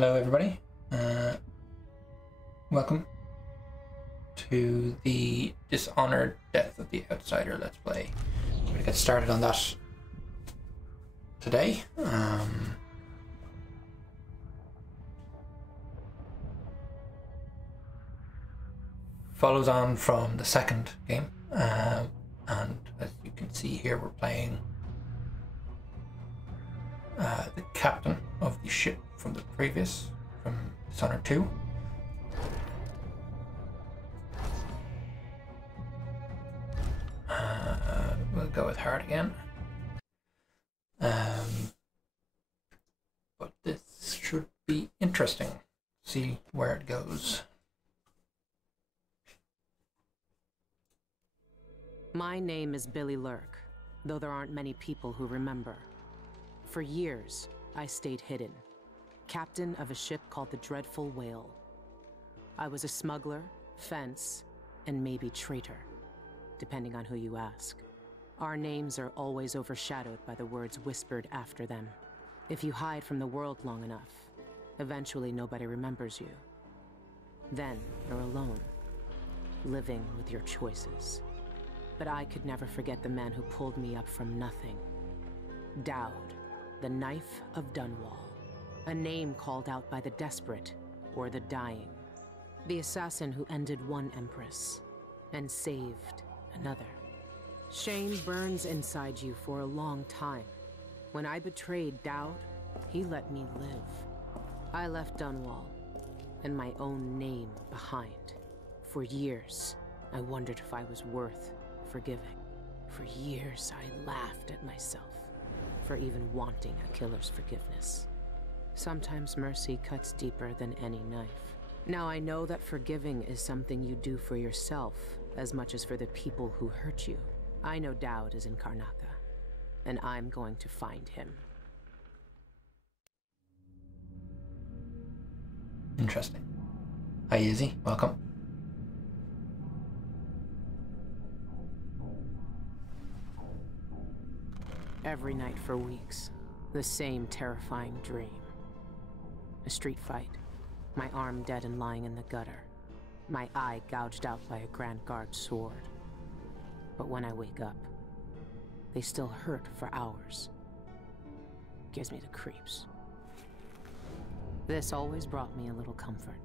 Hello everybody, welcome to the Dishonored Death of the Outsider Let's Play. I'm going to get started on that today. Follows on from the second game, and as you can see here we're playing the captain of the ship from the previous, from Dishonored 2. We'll go with hard again. But this should be interesting. See where it goes. My name is Billie Lurk, though there aren't many people who remember. For years, I stayed hidden, captain of a ship called the Dreadful Whale. I was a smuggler, fence, and maybe traitor, depending on who you ask. Our names are always overshadowed by the words whispered after them. If you hide from the world long enough, eventually nobody remembers you. Then you're alone, living with your choices. But I could never forget the man who pulled me up from nothing. Daud, the Knife of Dunwall. A name called out by the desperate or the dying. The assassin who ended one empress and saved another. Shame burns inside you for a long time. When I betrayed Daud, he let me live. I left Dunwall and my own name behind. For years, I wondered if I was worth forgiving. For years, I laughed at myself for even wanting a killer's forgiveness. Sometimes mercy cuts deeper than any knife. Now I know that forgiving is something you do for yourself as much as for the people who hurt you. I know Daud is in Karnaca, and I'm going to find him. Interesting. Hi Izzy, welcome. Every night for weeks, the same terrifying dream. A street fight, my arm dead and lying in the gutter, my eye gouged out by a Grand Guard sword. But when I wake up, they still hurt for hours. Gives me the creeps. This always brought me a little comfort.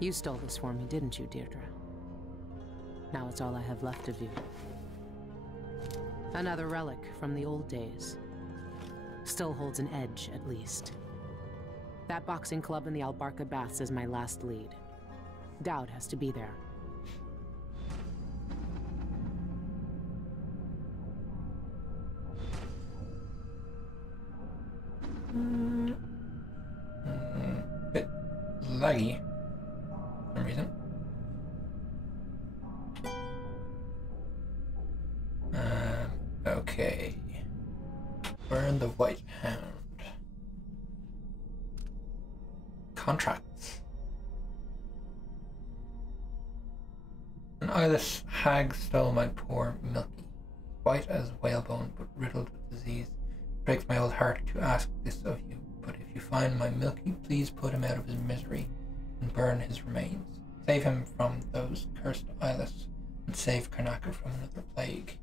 You stole this for me, didn't you, Deirdre? Now it's all I have left of you. Another relic from the old days. Still holds an edge, at least. That boxing club in the Albarca Baths is my last lead. Daud has to be there. Bit laggy for some reason. Okay. Burn the White Hound. Contracts. An eyeless hag stole my poor Milky. White as whalebone, but riddled with disease. It breaks my old heart to ask this of you, but if you find my Milky, please put him out of his misery and burn his remains. Save him from those cursed eyeless, and save Karnaca from another plague.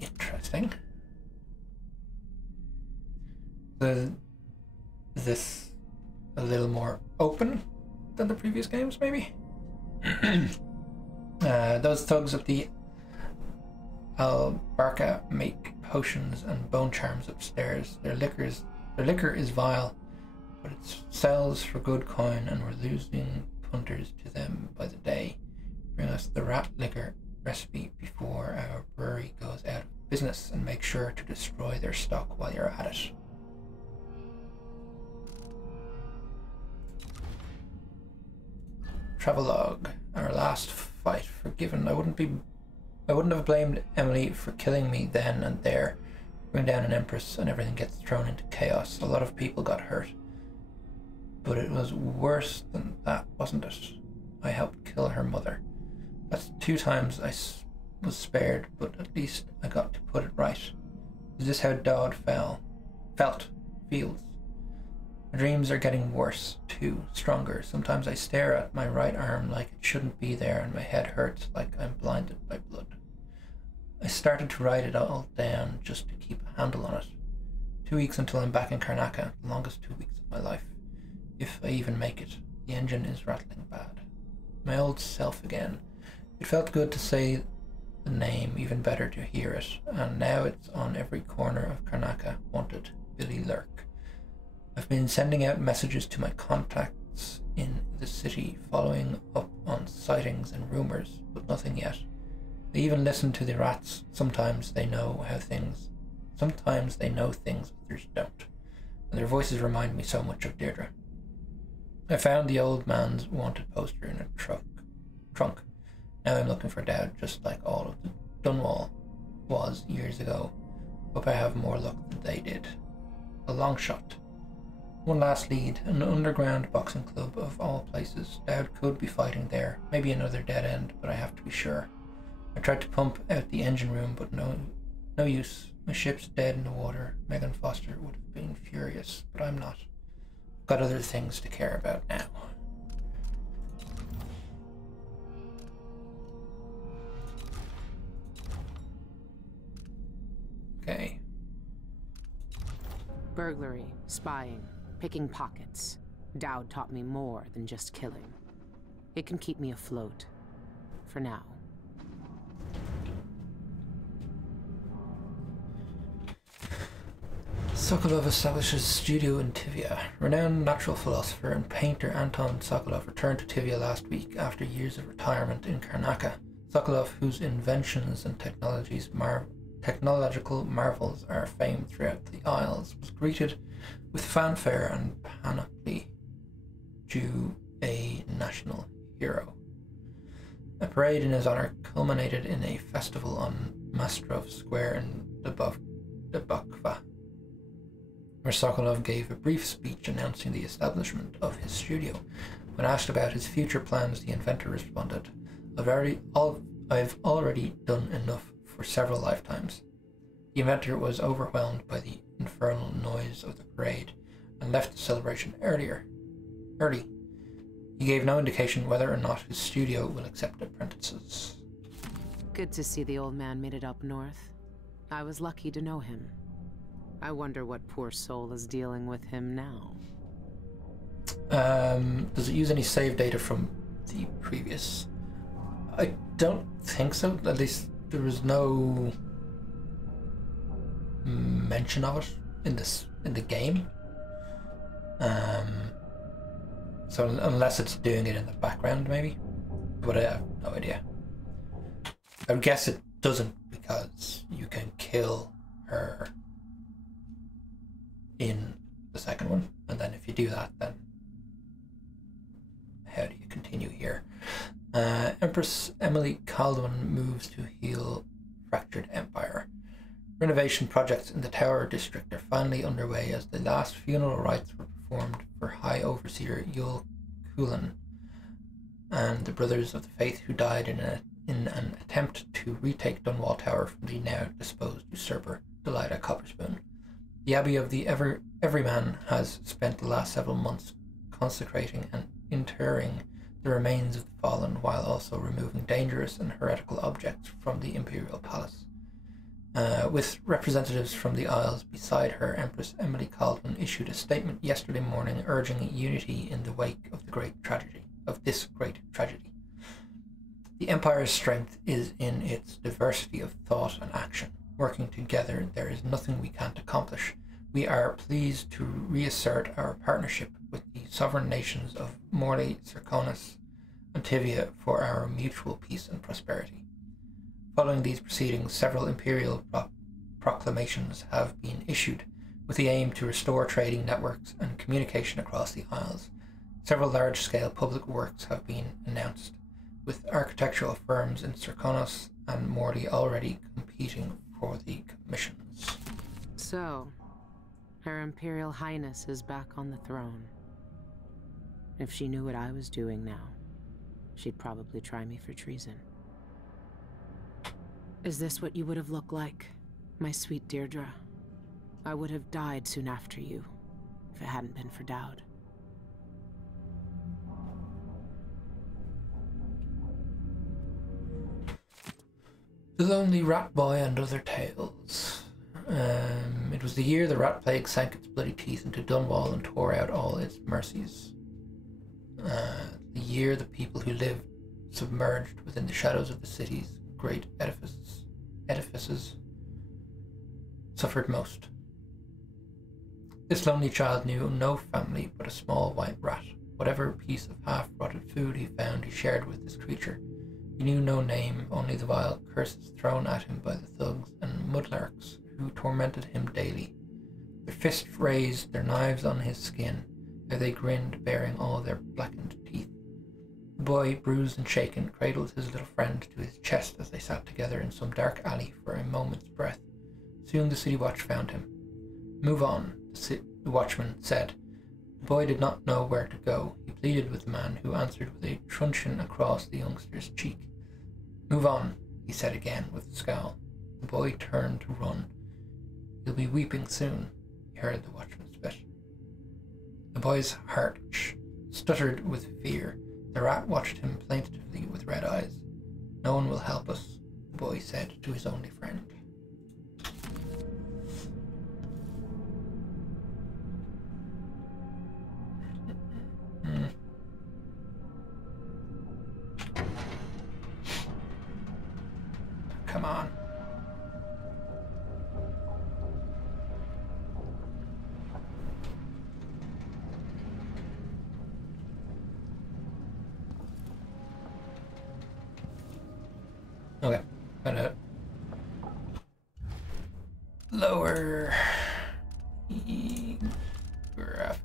Interesting. Is this a little more open than the previous games, maybe? Those thugs at the Albarca make potions and bone charms upstairs. Their liquor is vile, but it sells for good coin, and we're losing punters to them by the day. Bring us the rat liquor recipe before our brewery goes out of business, and make sure to destroy their stock while you're at it. Travelogue. Our last fight. Forgiven. I wouldn't have blamed Emily for killing me then and there. Bring down an empress and everything gets thrown into chaos. A lot of people got hurt. But it was worse than that, wasn't it? I helped kill her mother. That's 2 times I was spared, but at least I got to put it right. Is this how Daud felt? fields. My dreams are getting worse, too, stronger. Sometimes I stare at my right arm like it shouldn't be there, and my head hurts like I'm blinded by blood. I started to write it all down just to keep a handle on it. 2 weeks until I'm back in Karnaca, the longest 2 weeks of my life. If I even make it. The engine is rattling bad. My old self again. It felt good to say the name, even better to hear it, and now it's on every corner of Karnaca. Wanted, Billie Lurk. I've been sending out messages to my contacts in the city, following up on sightings and rumours, but nothing yet. I even listen to the rats. Sometimes they know things others don't, and their voices remind me so much of Deirdre. I found the old man's wanted poster in a trunk. Now I'm looking for Daud, just like all of the Dunwall was years ago. Hope I have more luck than they did. A long shot. One last lead, an underground boxing club of all places. Daud could be fighting there, maybe another dead end, but I have to be sure. I tried to pump out the engine room, but no use. My ship's dead in the water. Megan Foster would have been furious, but I'm not. I've got other things to care about now. Okay. Burglary, spying, picking pockets. Daud taught me more than just killing. It can keep me afloat. For now. Sokolov establishes studio in Tivia. Renowned natural philosopher and painter Anton Sokolov returned to Tivia last week after years of retirement in Karnaca. Sokolov, whose inventions and technological marvels are famed throughout the Isles, was greeted with fanfare and panoply, due a national hero. A parade in his honor culminated in a festival on Mastrov Square in Dubokva, where Sokolov gave a brief speech announcing the establishment of his studio. When asked about his future plans, the inventor responded, I've already done enough for several lifetimes. The inventor was overwhelmed by the infernal noise of the parade and left the celebration early. He gave no indication whether or not his studio will accept apprentices. Good to see the old man made it up north. I was lucky to know him. I wonder what poor soul is dealing with him now. Does it use any save data from the previous? I don't think so. At least there was no mention of it in the game. So unless it's doing it in the background, maybe. But I have no idea. I would guess it doesn't, because you can kill her in the second one, and then if you do that, then how do you continue here? Empress Emily Caldwin moves to heal fractured empire. Renovation projects in the Tower District are finally underway as the last funeral rites were performed for High Overseer Yul Kulan and the Brothers of the Faith who died in an attempt to retake Dunwall Tower from the now disposed usurper Delilah Copperspoon. The Abbey of the Everyman has spent the last several months consecrating and interring the remains of the fallen, while also removing dangerous and heretical objects from the Imperial Palace. With representatives from the Isles beside her, Empress Emily Caldwin issued a statement yesterday morning urging unity in the wake of this great tragedy. The Empire's strength is in its diversity of thought and action. Working together, there is nothing we can't accomplish. We are pleased to reassert our partnership with the sovereign nations of Morley, Serconis, and Tivia for our mutual peace and prosperity. Following these proceedings, several imperial proclamations have been issued with the aim to restore trading networks and communication across the Isles. Several large-scale public works have been announced, with architectural firms in Serconis and Morley already competing for the commissions. So, Her Imperial Highness is back on the throne. If she knew what I was doing now, she'd probably try me for treason. Is this what you would have looked like, my sweet Deirdre? I would have died soon after you, if it hadn't been for Daud. The Lonely Rat Boy and Other Tales. It was the year the rat plague sank its bloody teeth into Dunwall and tore out all its mercies. The year the people who lived submerged within the shadows of the city's great edifices suffered most. This lonely child knew no family but a small white rat. Whatever piece of half-rotted food he found, he shared with this creature. He knew no name, only the vile curses thrown at him by the thugs and mudlarks who tormented him daily. Their fists raised, their knives on his skin, how they grinned, baring all their blackened teeth. The boy, bruised and shaken, cradled his little friend to his chest as they sat together in some dark alley for a moment's breath. Soon the city watch found him. "Move on," the watchman said. The boy did not know where to go. He pleaded with the man, who answered with a truncheon across the youngster's cheek. "Move on," he said again with a scowl. The boy turned to run. "You'll be weeping soon," he heard the watchman spit. The boy's heart stuttered with fear. The rat watched him plaintively with red eyes. "No one will help us," the boy said to his only friend. Come on. Okay, gonna lower the graphics.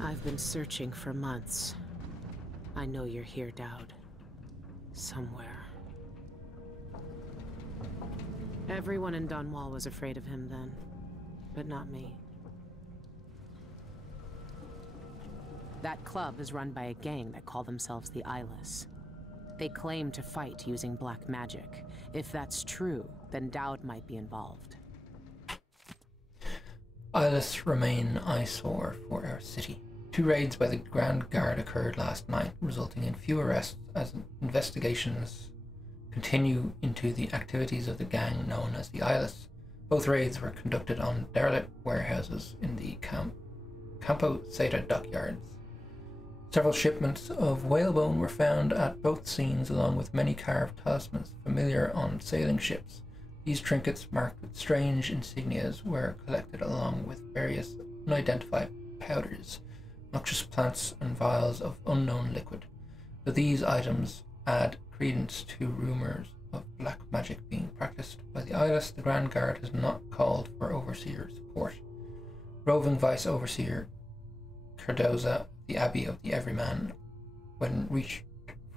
I've been searching for months. I know you're here, Daud. Somewhere. Everyone in Dunwall was afraid of him then, but not me. That club is run by a gang that call themselves the Eyeless. They claim to fight using black magic. If that's true, then Daud might be involved. Eyeless remain eyesore for our city. 2 raids by the Grand Guard occurred last night, resulting in few arrests as investigations continue into the activities of the gang known as the Eyeless. Both raids were conducted on derelict warehouses in the Campo Seta dockyards. Several shipments of whalebone were found at both scenes, along with many carved talismans familiar on sailing ships. These trinkets, marked with strange insignias, were collected along with various unidentified powders, noxious plants, and vials of unknown liquid. But these items add credence to rumours of black magic being practiced by the Eyeless. The Grand Guard has not called for overseer support. Roving Vice Overseer Cardoza, the Abbey of the Everyman, when reached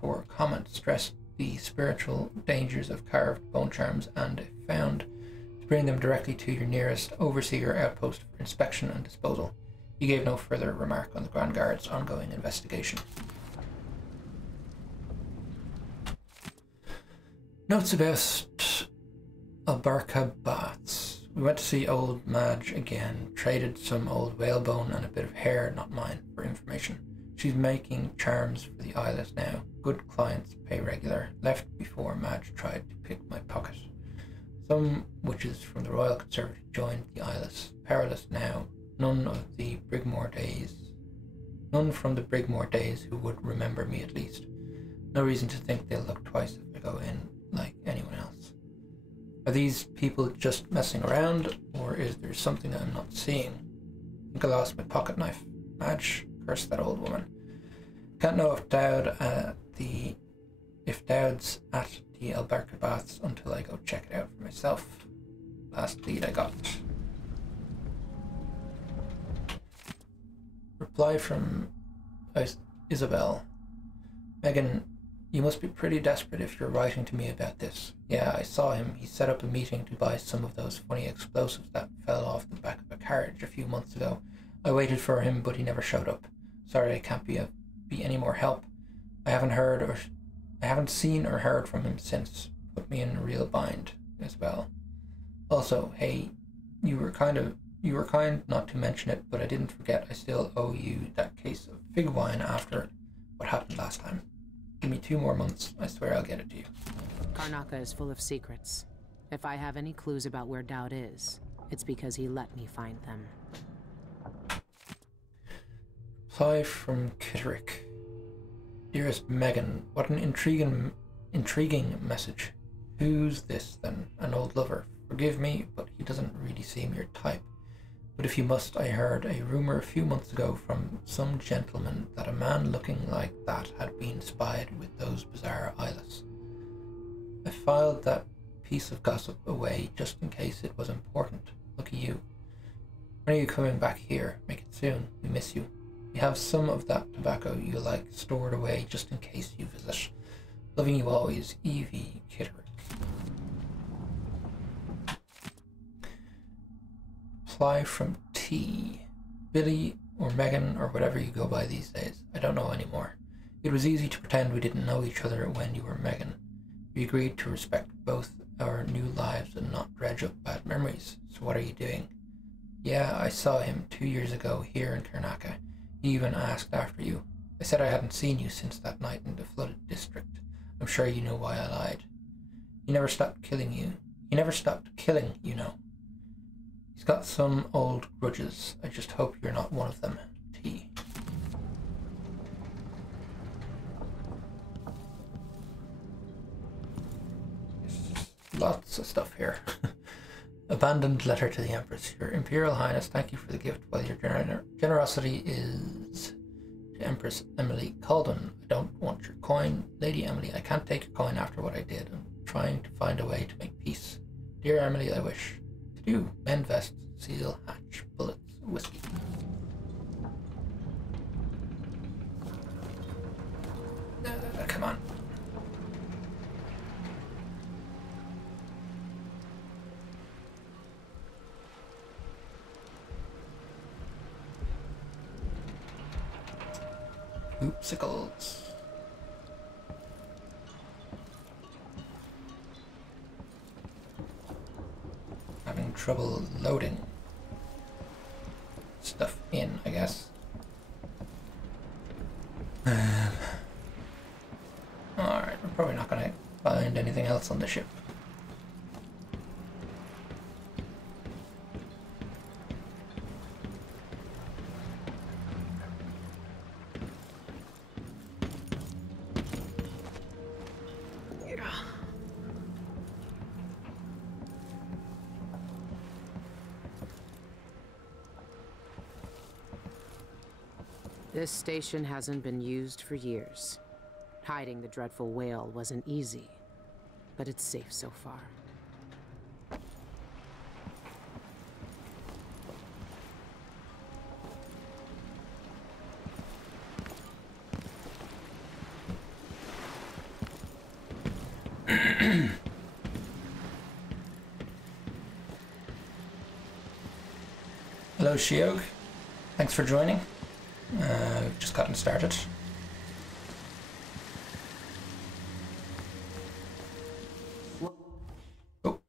for comment, stressed the spiritual dangers of carved bone charms, and, if found, to bring them directly to your nearest overseer outpost for inspection and disposal. He gave no further remark on the Grand Guard's ongoing investigation. Notes about Albarca Baths. We went to see old Madge again, traded some old whalebone and a bit of hair, not mine, for information. She's making charms for the Eyeless now. Good clients, pay regular. Left before Madge tried to pick my pocket. Some witches from the Royal Conservative joined the Eyeless. Powerless now. None from the Brigmore days who would remember me, at least. No reason to think they'll look twice if I go in like anyone else. Are these people just messing around, or is there something I'm not seeing? I think I lost my pocket knife. Madge, curse that old woman. Can't know if Daud's at the Albarca Baths until I go check it out for myself. Last lead I got. Reply from Isabel. Megan, You must be pretty desperate if you're writing to me about this. Yeah, I saw him. He set up a meeting to buy some of those funny explosives that fell off the back of a carriage a few months ago. I waited for him, but he never showed up. Sorry I can't be any more help. I haven't seen or heard from him since. Put me in a real bind as well. Also, hey, you were kind not to mention it, but I didn't forget I still owe you that case of fig wine after what happened last time. Give me 2 more months. I swear I'll get it to you. Karnaca is full of secrets. If I have any clues about where Daud is, it's because he let me find them. Reply from Kitterick. Dearest Megan, what an intriguing message. Who's this then? An old lover? Forgive me, but he doesn't really seem your type. But if you must, I heard a rumor a few months ago from some gentleman that a man looking like that had been spied with those bizarre eyelets. I filed that piece of gossip away just in case it was important. Lucky you. When are you coming back here? Make it soon. We miss you. We have some of that tobacco you like stored away just in case you visit. Loving you always, Evie Kitterick. Reply from T. Billy or Megan or whatever you go by these days. I don't know anymore. It was easy to pretend we didn't know each other when you were Megan. We agreed to respect both our new lives and not dredge up bad memories. So what are you doing? Yeah, I saw him 2 years ago here in Karnaca. He even asked after you. I said I hadn't seen you since that night in the flooded district. I'm sure you know why I lied. He never stopped killing you. He never stopped killing, you know. He's got some old grudges. I just hope you're not one of them. T. Lots of stuff here. Abandoned letter to the Empress. Your Imperial Highness, thank you for the gift. While your generosity is to Empress Emily Calden, I don't want your coin. Lady Emily, I can't take your coin after what I did. I'm trying to find a way to make peace. Dear Emily, I wish. To do. Men vest, seal, hatch, bullets, whiskey. Come on. Oopsicles. Having trouble loading stuff in, I guess. Alright, we're probably not going to find anything else on the ship. This station hasn't been used for years. Hiding the dreadful whale wasn't easy, but it's safe so far. Hello, Shiog. Thanks for joining. We've just gotten started. Oh.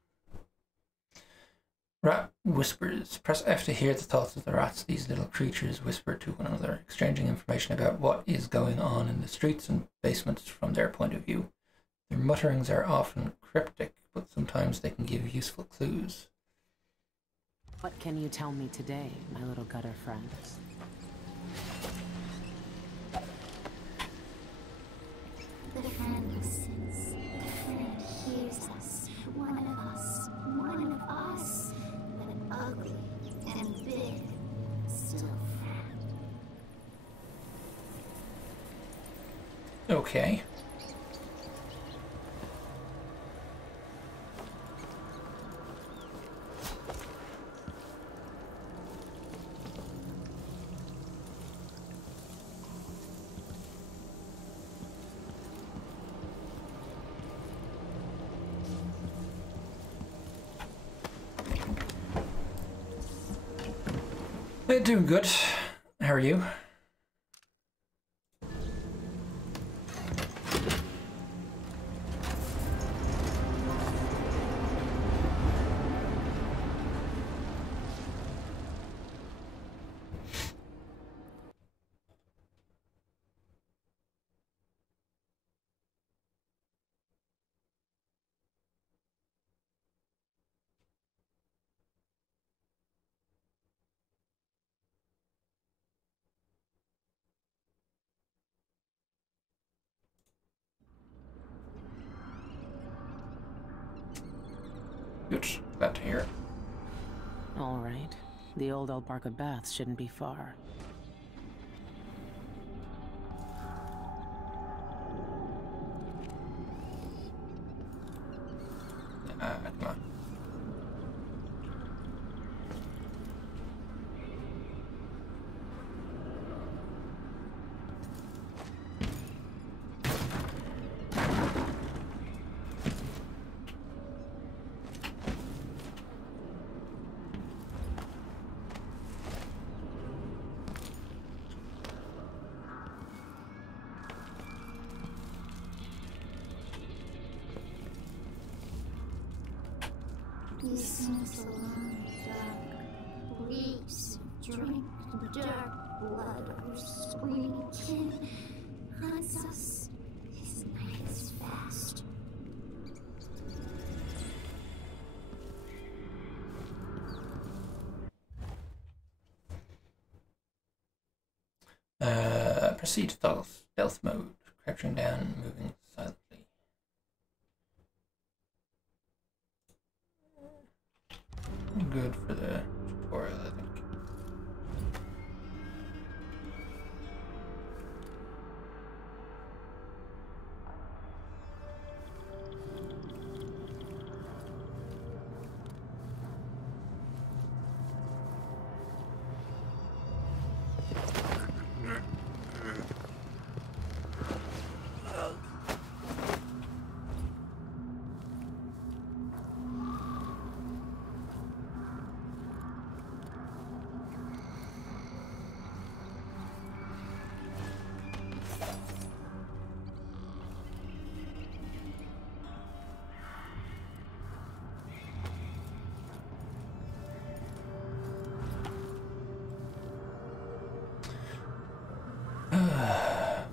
Rat whispers. Press F to hear the thoughts of the rats. These little creatures whisper to one another, exchanging information about what is going on in the streets and basements from their point of view. Their mutterings are often cryptic, but sometimes they can give useful clues. What can you tell me today, my little gutter friends? The friend listens. The friend hears us. One of us, but ugly and big, still friend. Okay. Doing good. How are you? Good. Glad to hear it. All right. The old Albarca Baths shouldn't be far. Come on. These scenes alone, dark reeks of drink, dark blood, or screaming kin hunts us. His night is fast. Proceed to stealth mode. Crouching down, moving silently. Good for the tutorial, I think.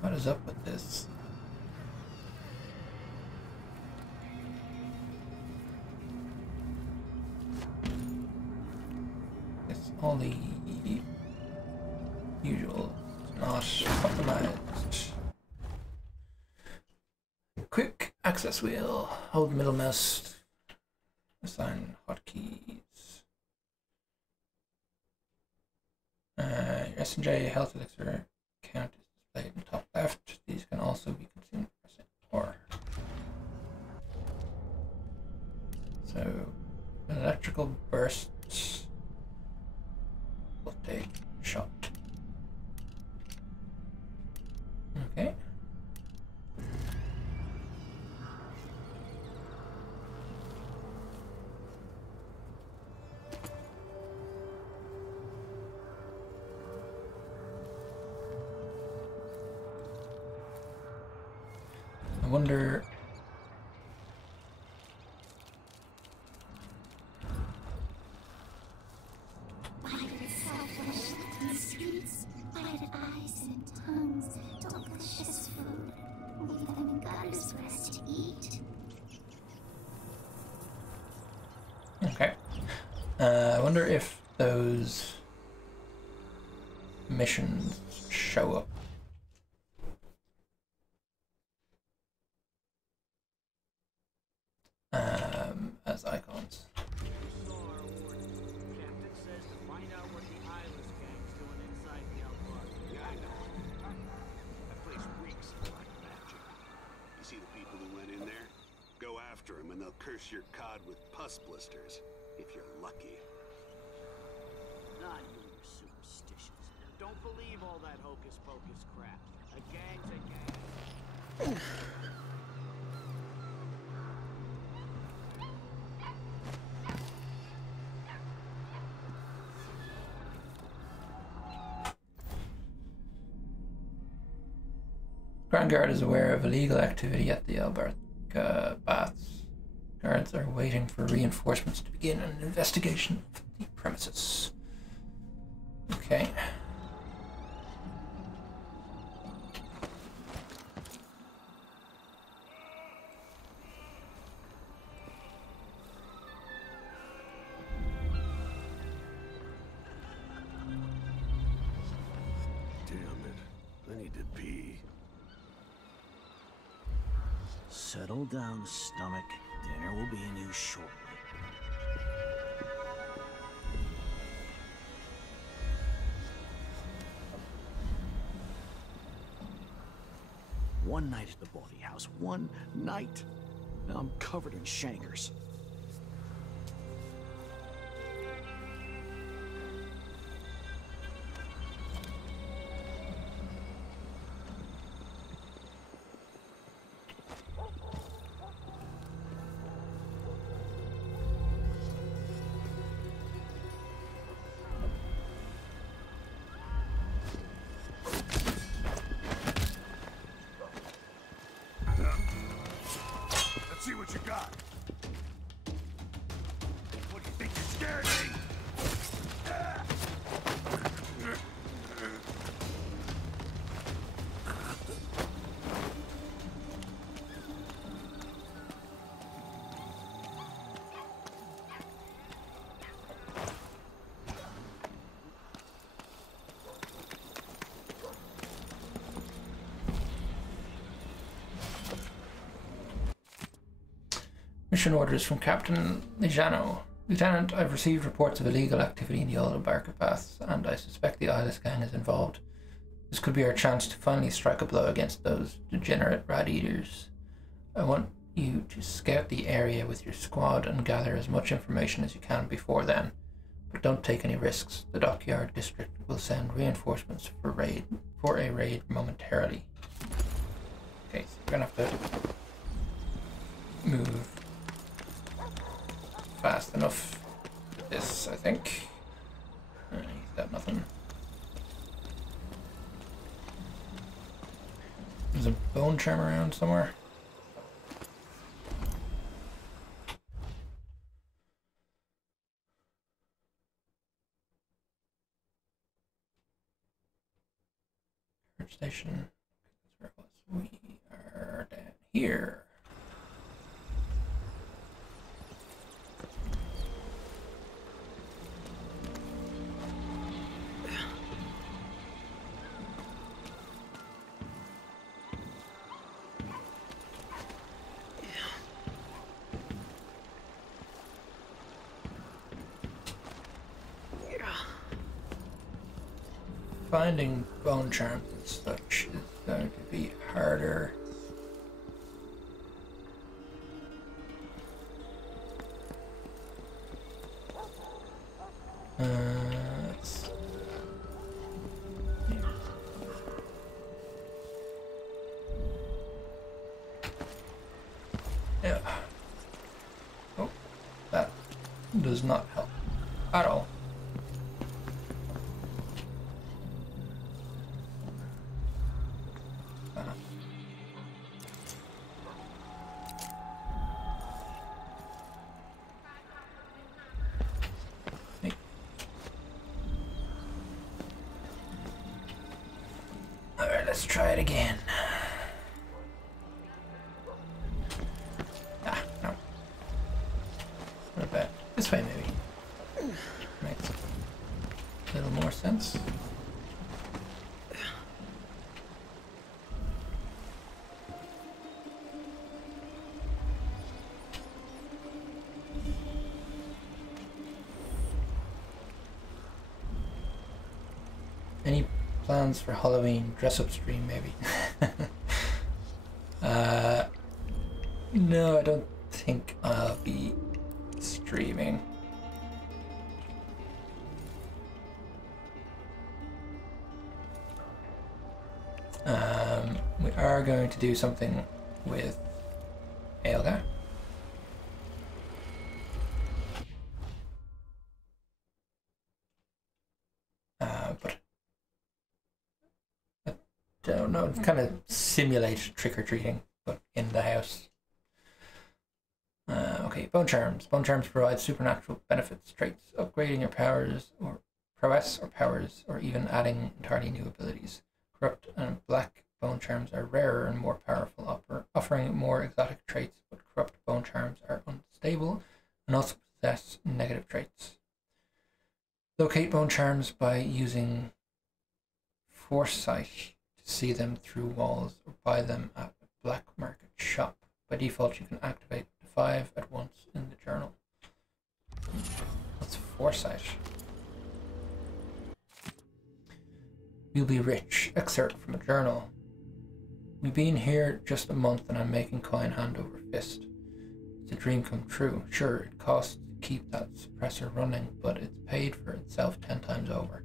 What is up with this? It's all the usual, not optimized. Quick access wheel. Hold middle mouse. Assign hotkeys. Your S&J health elixir count is displayed in the top left. These can also be consumed pressing R. So, electrical bursts will take shot. Okay. I wonder. Bite itself flesh and sweets, bite eyes and tongues, delicious food. Leave them in gutters for us to eat. Okay. I wonder if those missions show up. As icons. Captain says to find out what the Eyeless gang's doing inside the Albarca. Yeah, I know. That place reeks of black magic. You see the people who went in there? Go after them and they'll curse your cod with pus blisters, if you're lucky. Not you, you're superstitious. Don't believe all that hocus-pocus crap. A gang's a gang. Grand Guard is aware of illegal activity at the Albark baths. Guards are waiting for reinforcements to begin an investigation of the premises. Okay. Settle down, stomach. Dinner will be in you shortly. One night at the bawdy house. One night. Now I'm covered in shankers. See what you got. What do you think, you're scared of me? Mission orders from Captain Lejano. Lieutenant, I've received reports of illegal activity in the old Albarca Baths, and I suspect the Eyeless Gang is involved. This could be our chance to finally strike a blow against those degenerate rat eaters. I want you to scout the area with your squad and gather as much information as you can before then. But don't take any risks. The Dockyard District will send reinforcements for a raid momentarily. Okay, so we're gonna have to move fast enough with this, I think. He's got nothing. There's a bone charm around somewhere. Carriage station. That's where it was. We are down here. Finding bone charms and such is going to be harder. Let's... Yeah. Oh, that does not help at all. Let's try it again. Ah, no. What about this way, maybe? Makes a little more sense. Any plans for Halloween dress-up stream, maybe? No, I don't think I'll be streaming. We are going to do something with Aelga. But I don't know, it's kind of simulate trick-or-treating, but in the house. Okay, bone charms. Bone charms provide supernatural benefits, traits, upgrading your powers or prowess or powers, or even adding entirely new abilities. Corrupt and black bone charms are rarer and more powerful, offering more exotic traits, but corrupt bone charms are unstable and also possess negative traits. Locate bone charms by using foresight to see them through walls or buy them at a black market shop. By default, you can activate 5 at once in the journal. That's foresight. You'll be rich. Excerpt from a journal. We've been here just a month and I'm making coin hand over fist. It's a dream come true. Sure, it costs to keep that suppressor running, but it's paid for itself 10 times over.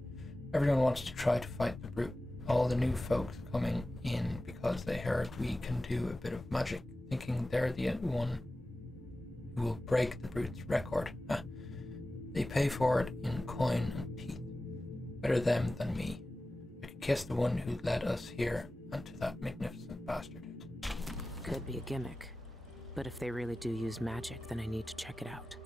Everyone wants to try to fight the brute. All the new folks coming in because they heard we can do a bit of magic, thinking they're the one who will break the brute's record. They pay for it in coin and teeth. Better them than me. I could kiss the one who led us here and to that magnificent bastard. Could be a gimmick. But if they really do use magic, then I need to check it out.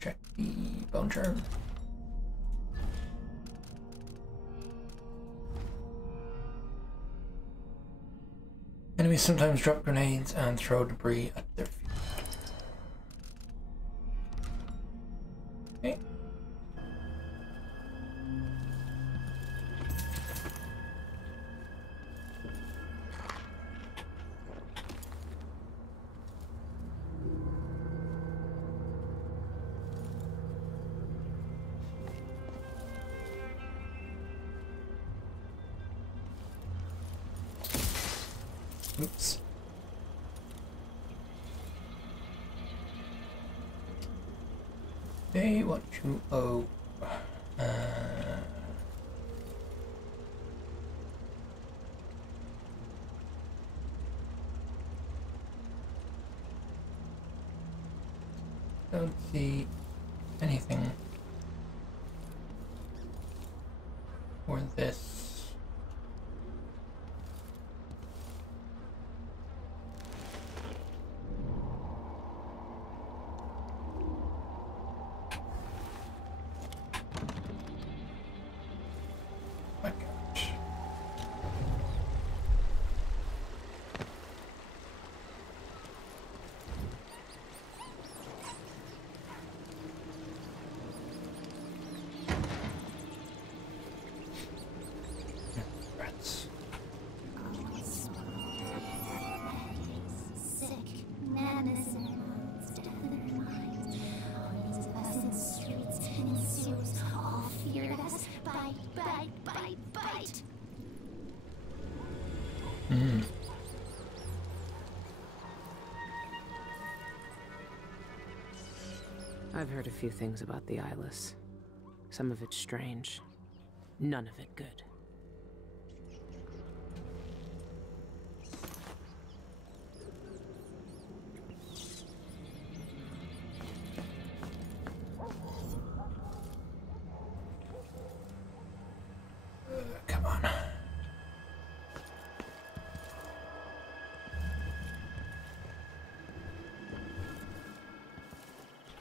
Check the bone charm. Enemies sometimes drop grenades and throw debris at their feet. Okay. Oops. Hey, what you owe? Don't see anything for this. I've heard a few things about the Eyeless. Some of it strange, none of it good. Come on.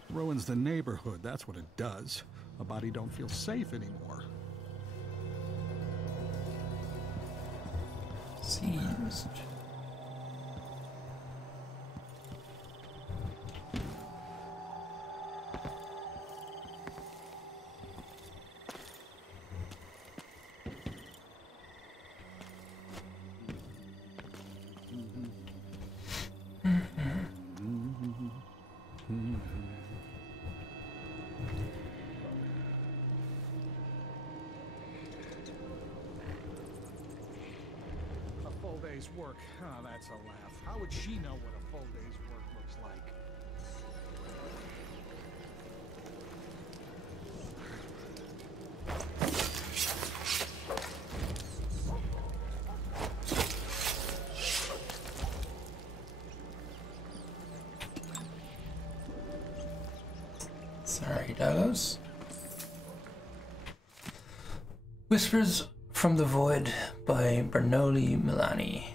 Ruins the neighborhood, that's what it does. A body don't feel safe anymore. Seized. Work. Oh, that's a laugh. How would she know what a full day's work looks like? Sorry, doggos. Whispers from the Void by Bernoulli Milani.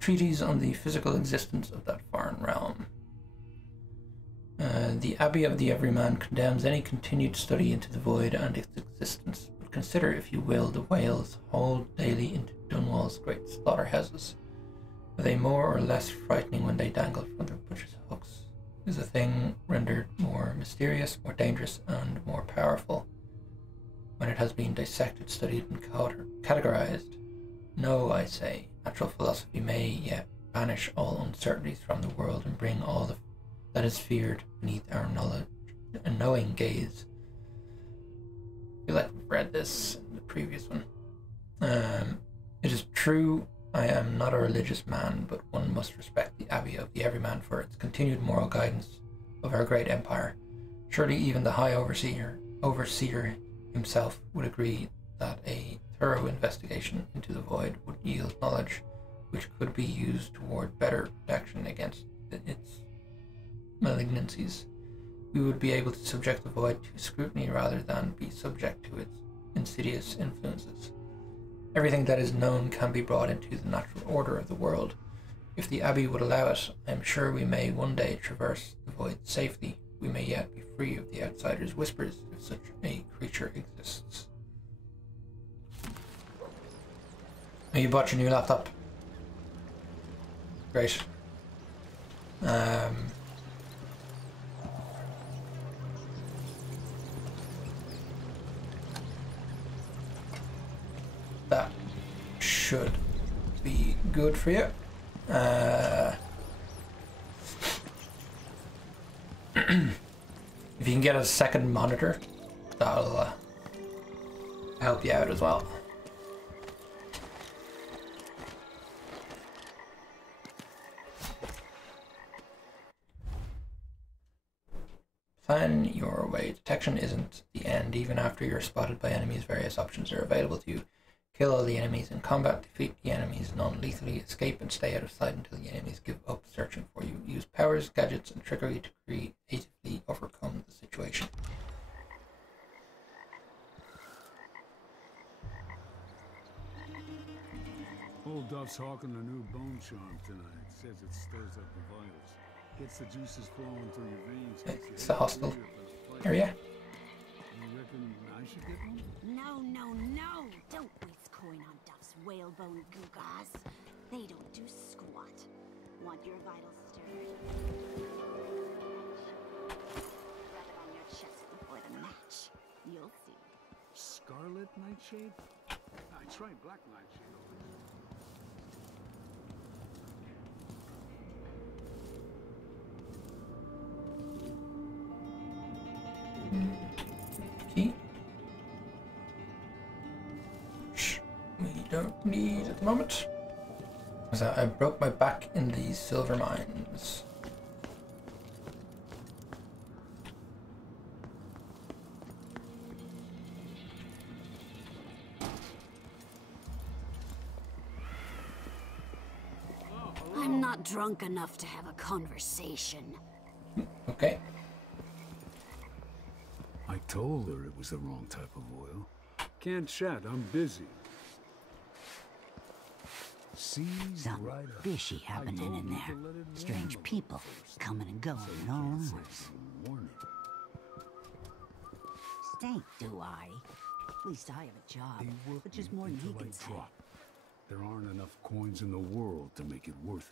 Treatise on the physical existence of that foreign realm. The Abbey of the Everyman condemns any continued study into the Void and its existence, but consider, if you will, the whales hauled daily into Dunwall's great slaughterhouses. Are they more or less frightening when they dangle from their butcher's hooks? Is a thing rendered more mysterious, more dangerous, and more powerful when it has been dissected, studied, and categorized? No, I say. Natural philosophy may yet banish all uncertainties from the world and bring all that is feared beneath our knowledge and knowing gaze. I feel like we've read this in the previous one. It is true, I am not a religious man, but one must respect the Abbey of the Everyman for its continued moral guidance of our great empire. Surely even the High Overseer himself would agree that a thorough investigation into the Void would yield knowledge which could be used toward better protection against its malignancies. We would be able to subject the Void to scrutiny rather than be subject to its insidious influences. Everything that is known can be brought into the natural order of the world. If the Abbey would allow it, I am sure we may one day traverse the Void safely. We may yet be free of the outsider's whispers, if such a creature exists. Oh, you bought your new laptop. Great. That should be good for you. If you can get a second monitor, that'll help you out as well. Plan your way. Detection isn't the end. Even after you're spotted by enemies, various options are available to you. Kill all the enemies in combat, defeat the enemies non-lethally, escape and stay out of sight until the enemies give up searching for you. Use powers, gadgets, and trickery to creatively overcome the situation. Old Duff's hawking a new bone charm tonight. Says it stirs up the vitals. Gets the juices flowing through your veins. It's a hostile area. You reckon I should get one? No, no, no! Don't waste coin on Duff's whalebone gewgaws. They don't do squat. Want your vitals stirred? Rub it on your chest before the match. You'll see. Scarlet nightshade? I tried black nightshade. Key. Which we don't need at the moment. So I broke my back in the silver mines. I'm not drunk enough to have a conversation. Okay. I told her it was the wrong type of oil. Can't chat, I'm busy. Something fishy happening in there. Strange people coming and going and all that. Stink, do I? At least I have a job, which is more than he can say. There aren't enough coins in the world to make it worth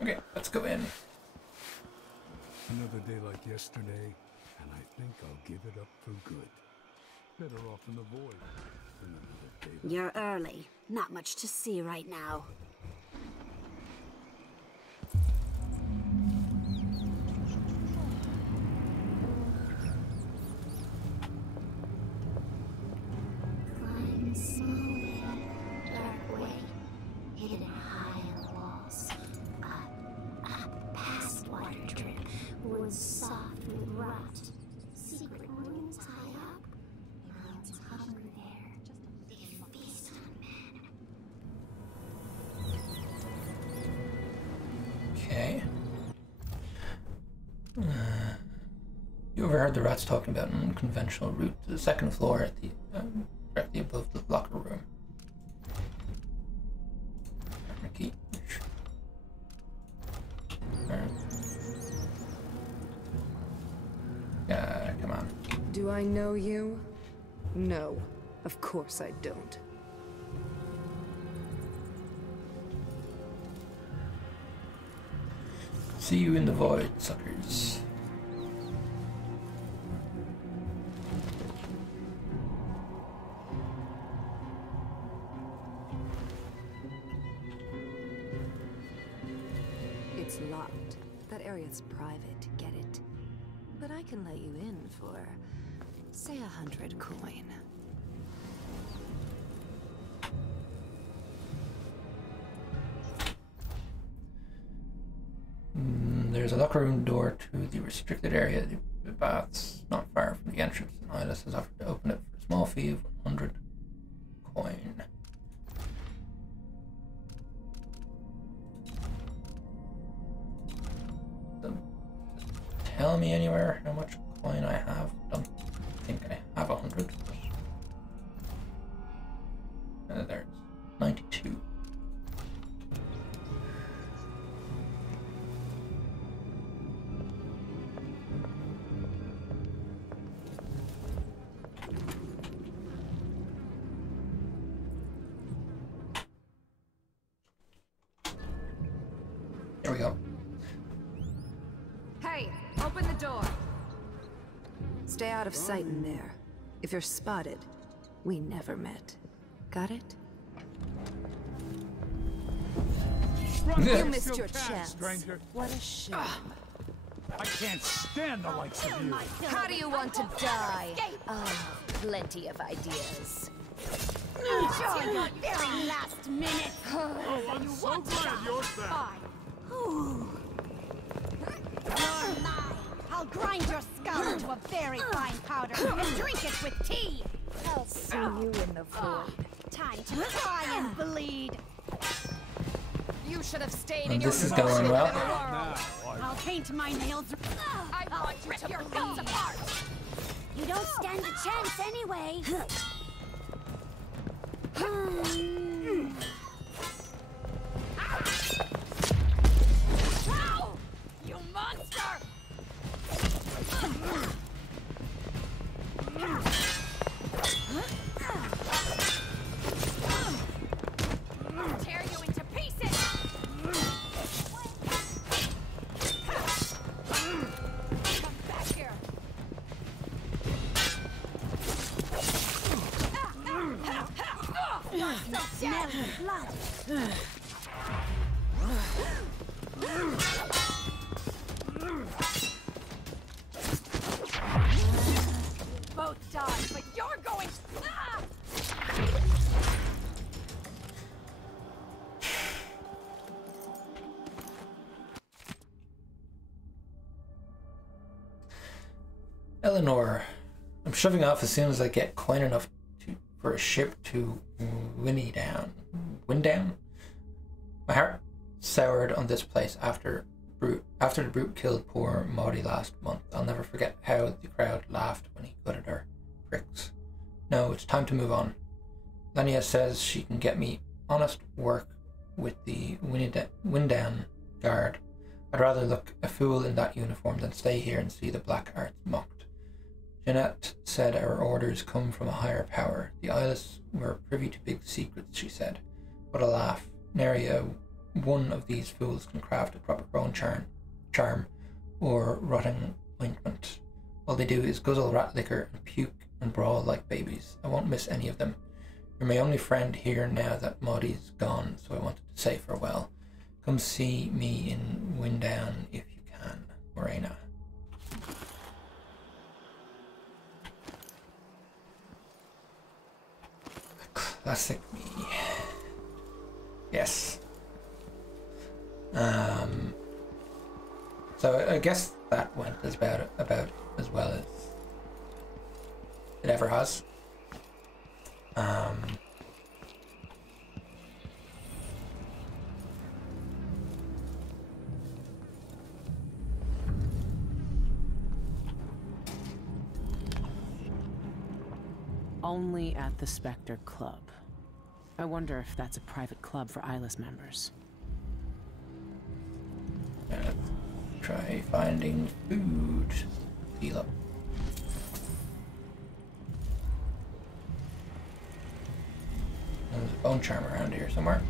it. Okay, let's go in. Another day like yesterday, and I think I'll give it up for good. Better off in the void than another day. You're early. Not much to see right now. Climb slowly, dark way, hidden high in the walls. Past water drip, woods soft with rot. Secret rooms high up. Everyone's hunger there. They feast on men. overheard the rats talking about an unconventional route to the second floor at the directly above the locker room. Key. Come on. Do I know you? No, of course I don't. See you in the void, suckers. It's locked. That area's private, get it? But I can let you in for, say, 100 coin. There's a locker room door to the restricted area. The bath's not far from the entrance, and Eyeless has offered to open it for a small fee of 100 coin. Doesn't tell me anywhere how much coin I have. Don't think I have 100. There's 92. There we go. Hey, open the door. Stay out of sight in there. If you're spotted, we never met. Got it? You missed your chance. Stranger. What a shame. I can't stand the likes of you. How do you want to die? Plenty of ideas. Enjoy your very last minute. I'm so glad you're back. You're mine. I'll grind your skull into a very fine powder and drink it with tea. I'll see you in the void. Time to cry and bleed. You should have stayed And in your this is going well. I'll paint my nails. I want you to bleed. Apart. You don't stand a chance anyway. Ow! You monster! I'll tear you into pieces! Come back here! Smell the blood. Both die, but you're going... Eleanor, I'm shoving off as soon as I get coin enough for a ship to Windown? My heart soured on this place after the brute killed poor Maudie last month. I'll never forget how the crowd laughed when he gutted her. Pricks. No, it's time to move on. Lenia says she can get me honest work with the Windown guard. I'd rather look a fool in that uniform than stay here and see the black arts mocked. Jeanette said our orders come from a higher power. The Eyeless were privy to big secrets, she said. What a laugh. Nary one of these fools can craft a proper bone charm or rotting ointment. All they do is guzzle rat liquor and puke and brawl like babies. I won't miss any of them. You're my only friend here now that Maudie's gone, so I wanted to say farewell. Come see me in Windown if you can. Morena. Classic me. Yes. So I guess that went about as well as it ever has. Only at the Spectre Club. I wonder if that's a private club for eyeless members. Try finding food. Heal up. There's a bone charm around here somewhere.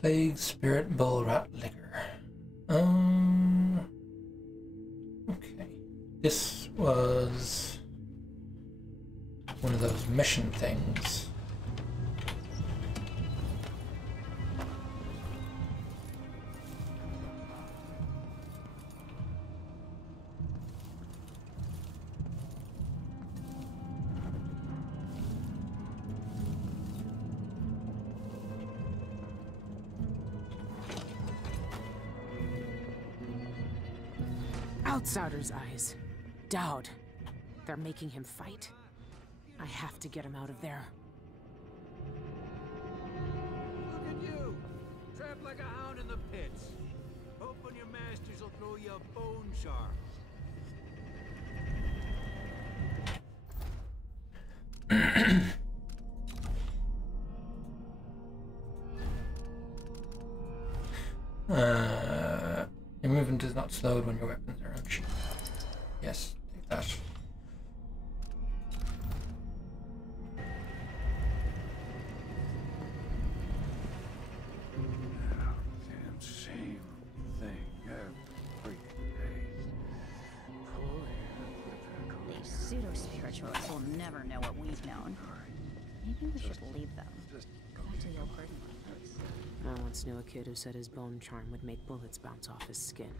Plague, spirit, bull, rat, liquor. Okay. This was one of those mission things. Outsider's eyes. Daud. They're making him fight. I have to get him out of there. Look at you! Trapped like a hound in the pits. Hoping your masters will throw you a bone charm. Your movement is not slowed when your weapons are unsheathed. Yes, take that. Damn same thing every day. These pseudo-spiritualists will never know what we've known. Maybe we should leave them. Go to your burden like this. I once knew a kid who said his bone charm would make bullets bounce off his skin.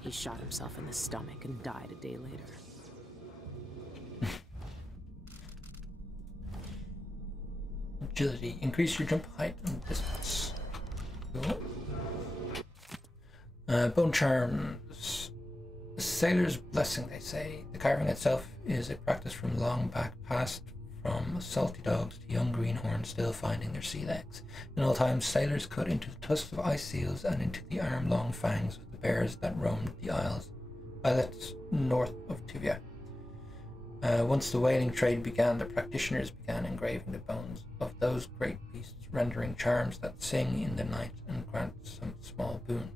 He shot himself in the stomach and died a day later. Agility. Increase your jump height and distance. Cool. Bone charms. The sailor's blessing, they say. The carving itself is a practice from long back past, from salty dogs to young greenhorns still finding their sea legs. In old times, sailors cut into the tusks of ice seals and into the arm-long fangs of the bears that roamed the islets north of Tivia. Once the whaling trade began, the practitioners began engraving the bones of those great beasts, rendering charms that sing in the night and grant some small boon,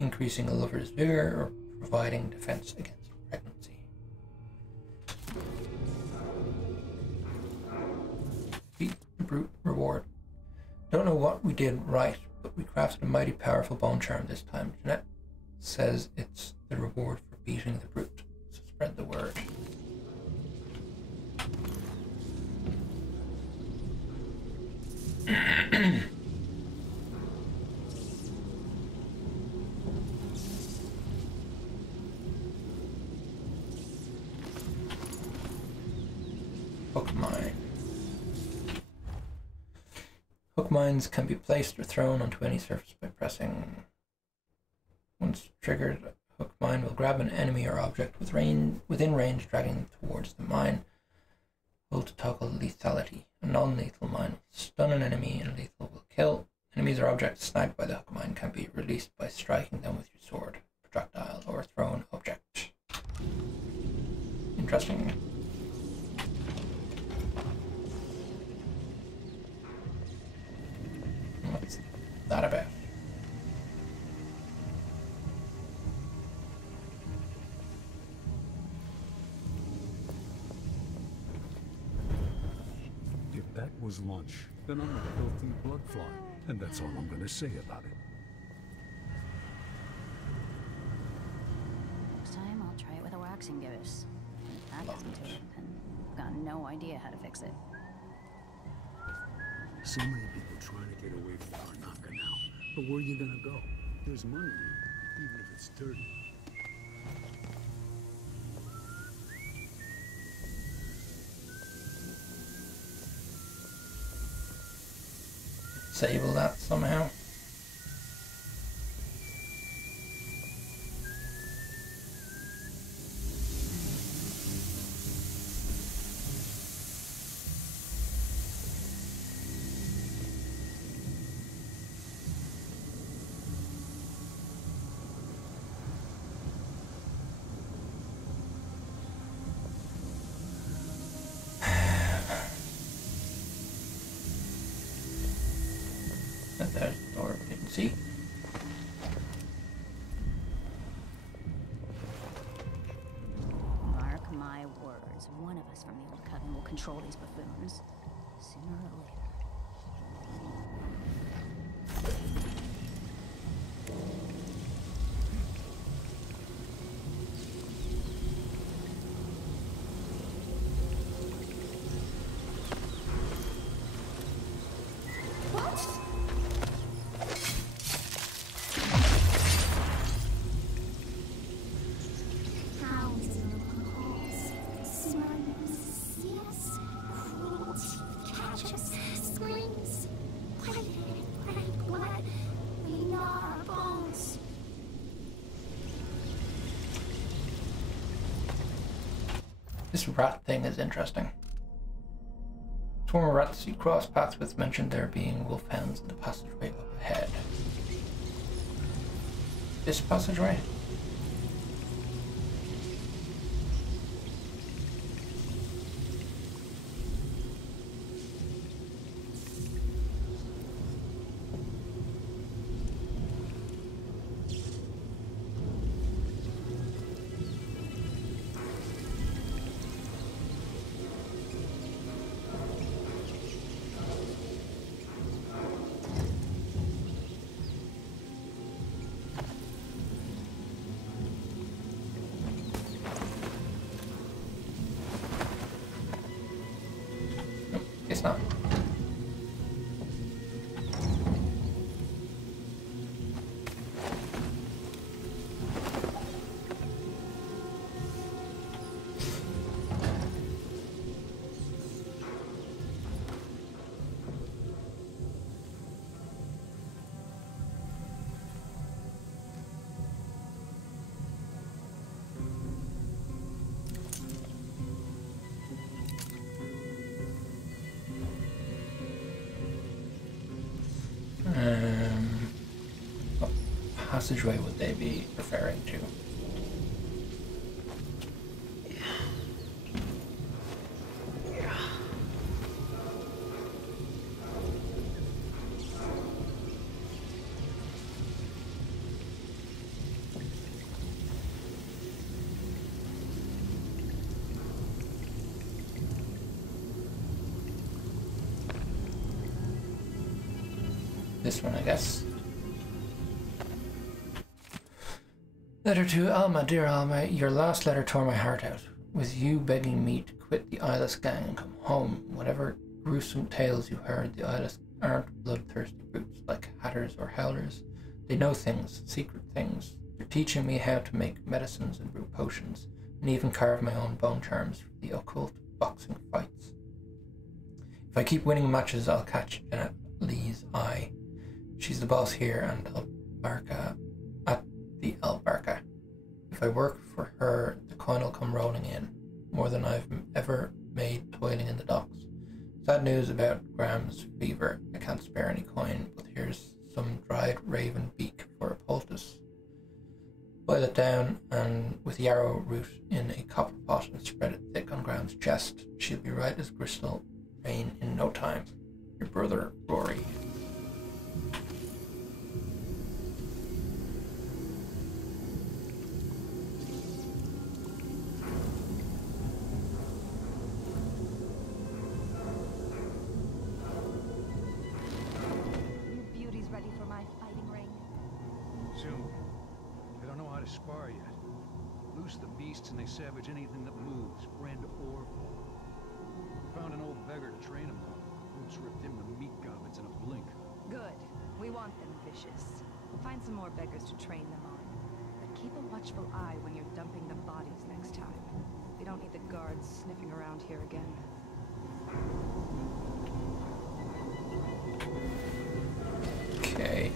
increasing a lover's vigor or providing defense against pregnancy. Beat the brute reward. Don't know what we did right, but we crafted a mighty powerful bone charm this time. Jeanette says it's the reward for beating the brute, so spread the word. Hook mine. Hook mines can be placed or thrown onto any surface by pressing. Once triggered, a hook mine will grab an enemy or object within range, dragging them towards the mine. Hold to toggle lethality. A non-lethal mine will stun an enemy and lethal will kill. Enemies or objects snagged by the hook mine can be released by striking them with your sword, projectile, or thrown object. Interesting. What's that about? That was lunch. Then I'm a filthy blood fly. And that's all I'm gonna say about it. Next time, I'll try it with a waxing givus. If that gets me to it, then I've got no idea how to fix it. So many people trying to get away from Karnaca now. But where are you gonna go? There's money here, even if it's dirty. Disable that somehow. There's the door we didn't see. Mark my words, one of us from the Old Coven will control these buffoons. Sooner or later. This rat thing is interesting. Former rats you cross paths with mentioned there being wolfhounds in the passageway up ahead. This passageway? It's not. What passageway would they be referring to? This one, I guess. Letter to Alma. Dear Alma, your last letter tore my heart out. With you begging me to quit the eyeless gang and come home. Whatever gruesome tales you heard, the eyeless aren't bloodthirsty brutes like hatters or howlers. They know things, secret things. They're teaching me how to make medicines and brew potions, and even carve my own bone charms for the occult boxing fights. If I keep winning matches, I'll catch Janet Lee's eye. She's the boss here and Albarca at the Albarca. If I work for her, the coin will come rolling in, more than I've ever made toiling in the docks. Sad news about Graham's fever. I can't spare any coin, but here's some dried raven beak for a poultice. Boil it down and with yarrow root in a copper pot and spread it thick on Graham's chest. She'll be right as crystal rain in no time. Your brother, Rory. beasts and they savage anything that moves, friend or foe. Found an old beggar to train them on. Roots ripped him to meat gobbets in a blink. Good. We want them vicious. Find some more beggars to train them on. But keep a watchful eye when you're dumping the bodies next time. We don't need the guards sniffing around here again. Okay.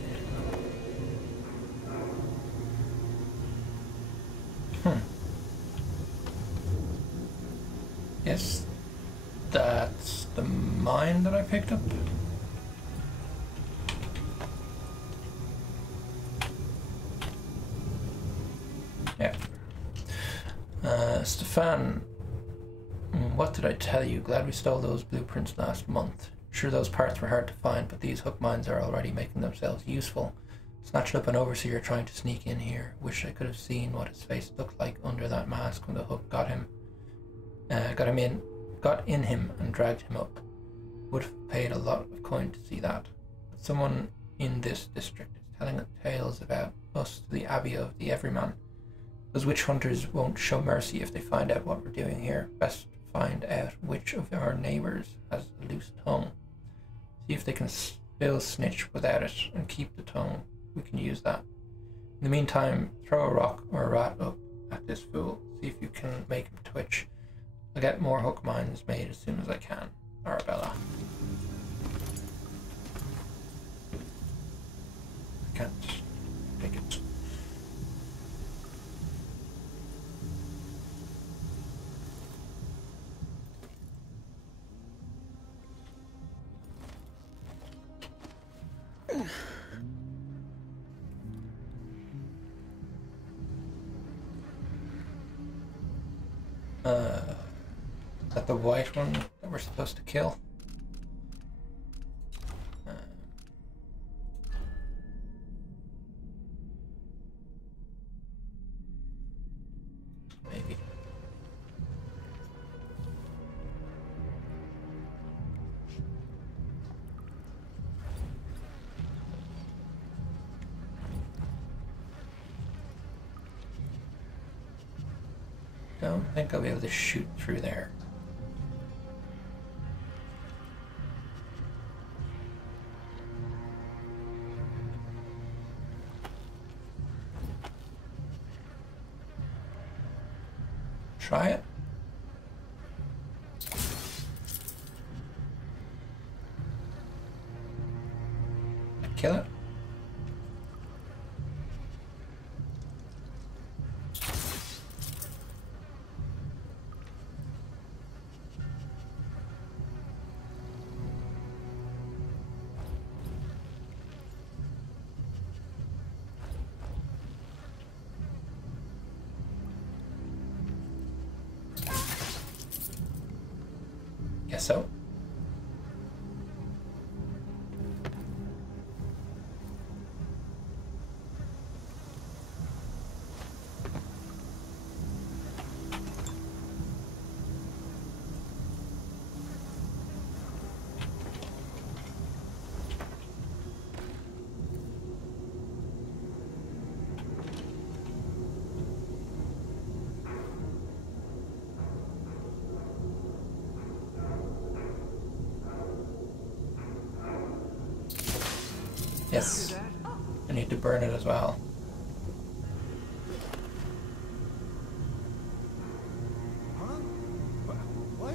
Yes, that's the mine that I picked up. Yeah. Stefan, what did I tell you? Glad we stole those blueprints last month. Sure, those parts were hard to find, but these hook mines are already making themselves useful. Snatched up an overseer trying to sneak in here. Wish I could have seen what his face looked like under that mask when the hook got in him and dragged him up. Would have paid a lot of coin to see that. But someone in this district is telling tales about us to the Abbey of the Everyman. Those witch hunters won't show mercy if they find out what we're doing here. Best find out which of our neighbours has a loose tongue. See if they can still snitch without it and keep the tongue. We can use that. In the meantime, throw a rock or a rat up at this fool. See if you can make him twitch. I'll get more hook mines made as soon as I can. Arabella. I can't make it. Is that the white one that we're supposed to kill? Maybe. Don't think I'll be able to shoot through there. Try it. Kill it. Guess so. Yes, I need to burn it as well. Huh? What?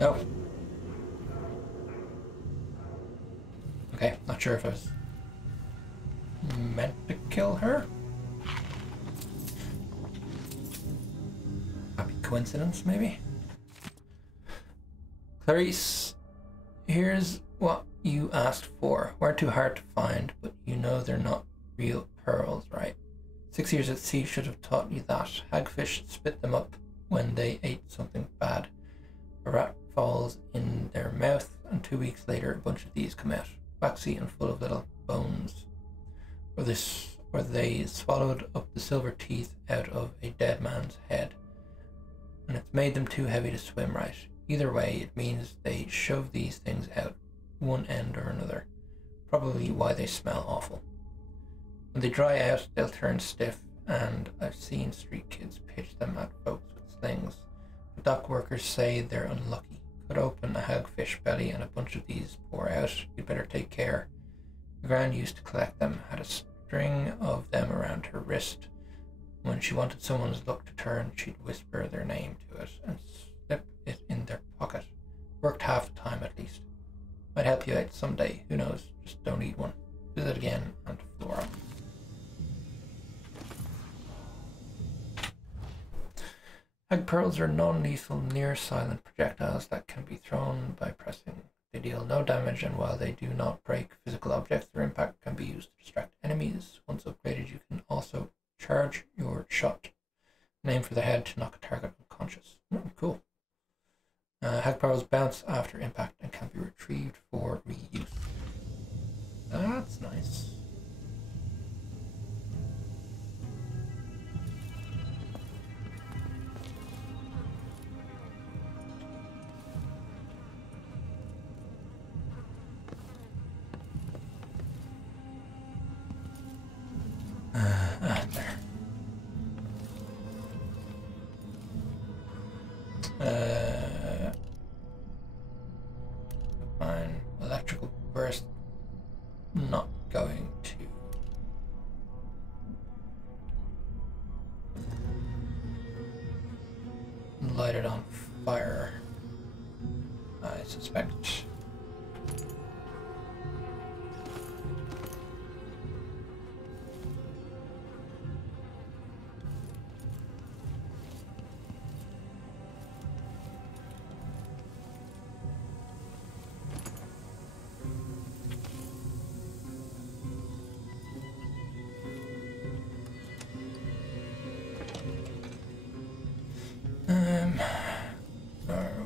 No. Okay, not sure if I was meant to kill her. Happy coincidence, maybe? Clarice, here's what you asked for. Weren't too hard to find, but you know they're not real pearls, right? 6 years at sea should have taught you that. Hagfish spit them up when they ate something bad. A rat falls in their mouth, and 2 weeks later a bunch of these come out. Waxy and full of little bones. or they swallowed up the silver teeth out of a dead man's head, and it's made them too heavy to swim right. Either way, it means they shove these things out one end or another, probably why they smell awful. When they dry out, they'll turn stiff, and I've seen street kids pitch them at folks with slings. The dock workers say they're unlucky. Cut open a hagfish belly and a bunch of these pour out. You'd better take care. The Gran used to collect them, had a string of them around her wrist. When she wanted someone's luck to turn, she'd whisper their name to it and slip it in their pocket. Worked half the time at least. Might help you out someday, who knows? Just don't eat one. Visit again, and Flora. Hag pearls are non-lethal, near-silent projectiles that can be thrown by pressing. They deal no damage, and while they do not break physical objects, their impact can be used to distract enemies. Once upgraded, you can also charge your shot. Aim for the head to knock a target unconscious. Cool. Hag pearls bounce after impact and can be retrieved for reuse. That's nice. There. Fine. Electrical burst. Not going to. Light it on fire, I suspect.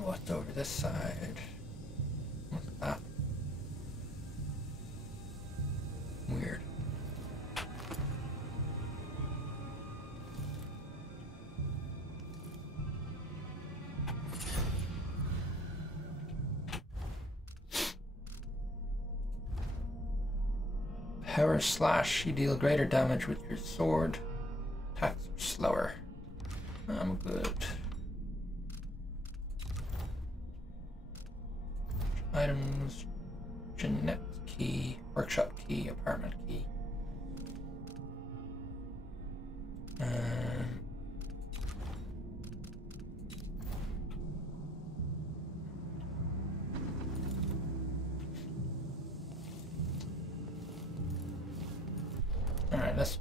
What's over this side? What's that? Weird. Power slash. You deal greater damage with your sword. Attacks are slower. I'm good. Items, Jeanette key, workshop key, apartment key. Alright, let's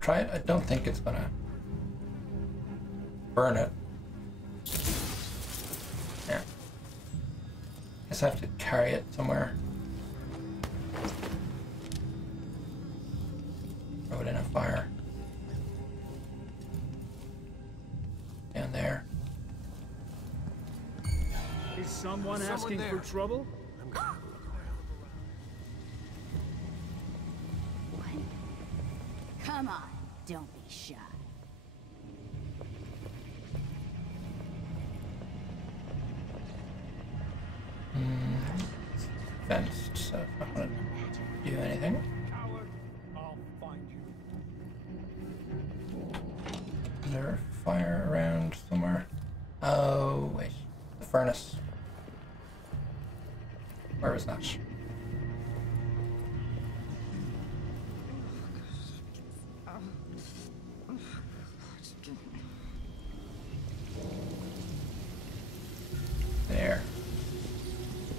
try it. I don't think it's gonna burn it. Yeah. Guess I have to carry it somewhere. Throw it in a fire. Down there. Is someone asking for trouble? What? Come on, don't be shy. Fenced, so I'm not gonna do anything. I'll find you. Is there a fire around somewhere? Oh, wait. The furnace. Where was that? There.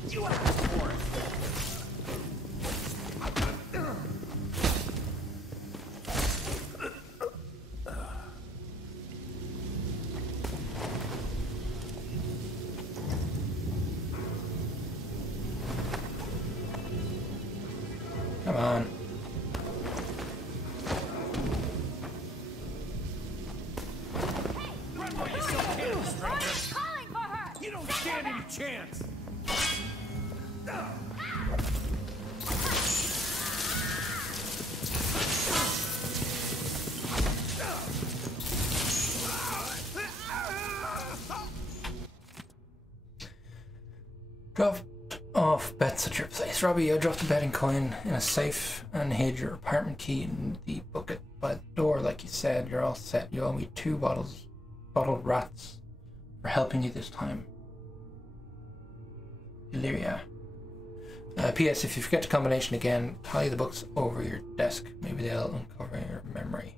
You asked for it. Come on. Run for yourself, can, stranger. Calling for her! You don't stand any chance. Dropped off bets at your place. Robbie, I dropped a betting coin in a safe and hid your apartment key in the bucket by the door. Like you said, you're all set. You owe me 2 bottled rats for helping you this time. Illyria. P.S. If you forget the combination again, tie the books over your desk. Maybe they'll uncover your memory.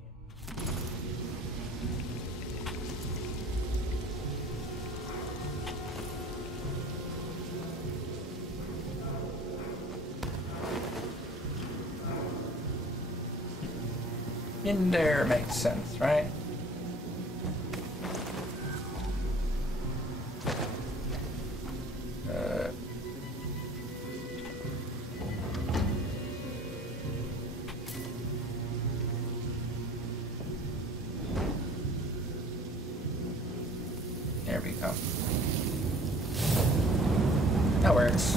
In there makes sense, right? There we go. That works.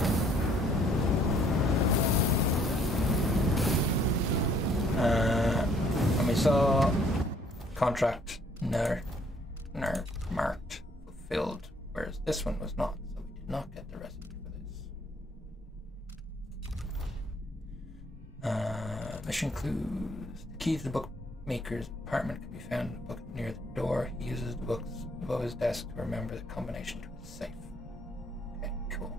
And we saw contract marked fulfilled, whereas this one was not, so we did not get the recipe for this. Mission clues. The key to the bookmaker's apartment can be found in a book near the door. He uses the books above his desk to remember the combination to his safe. Okay, cool.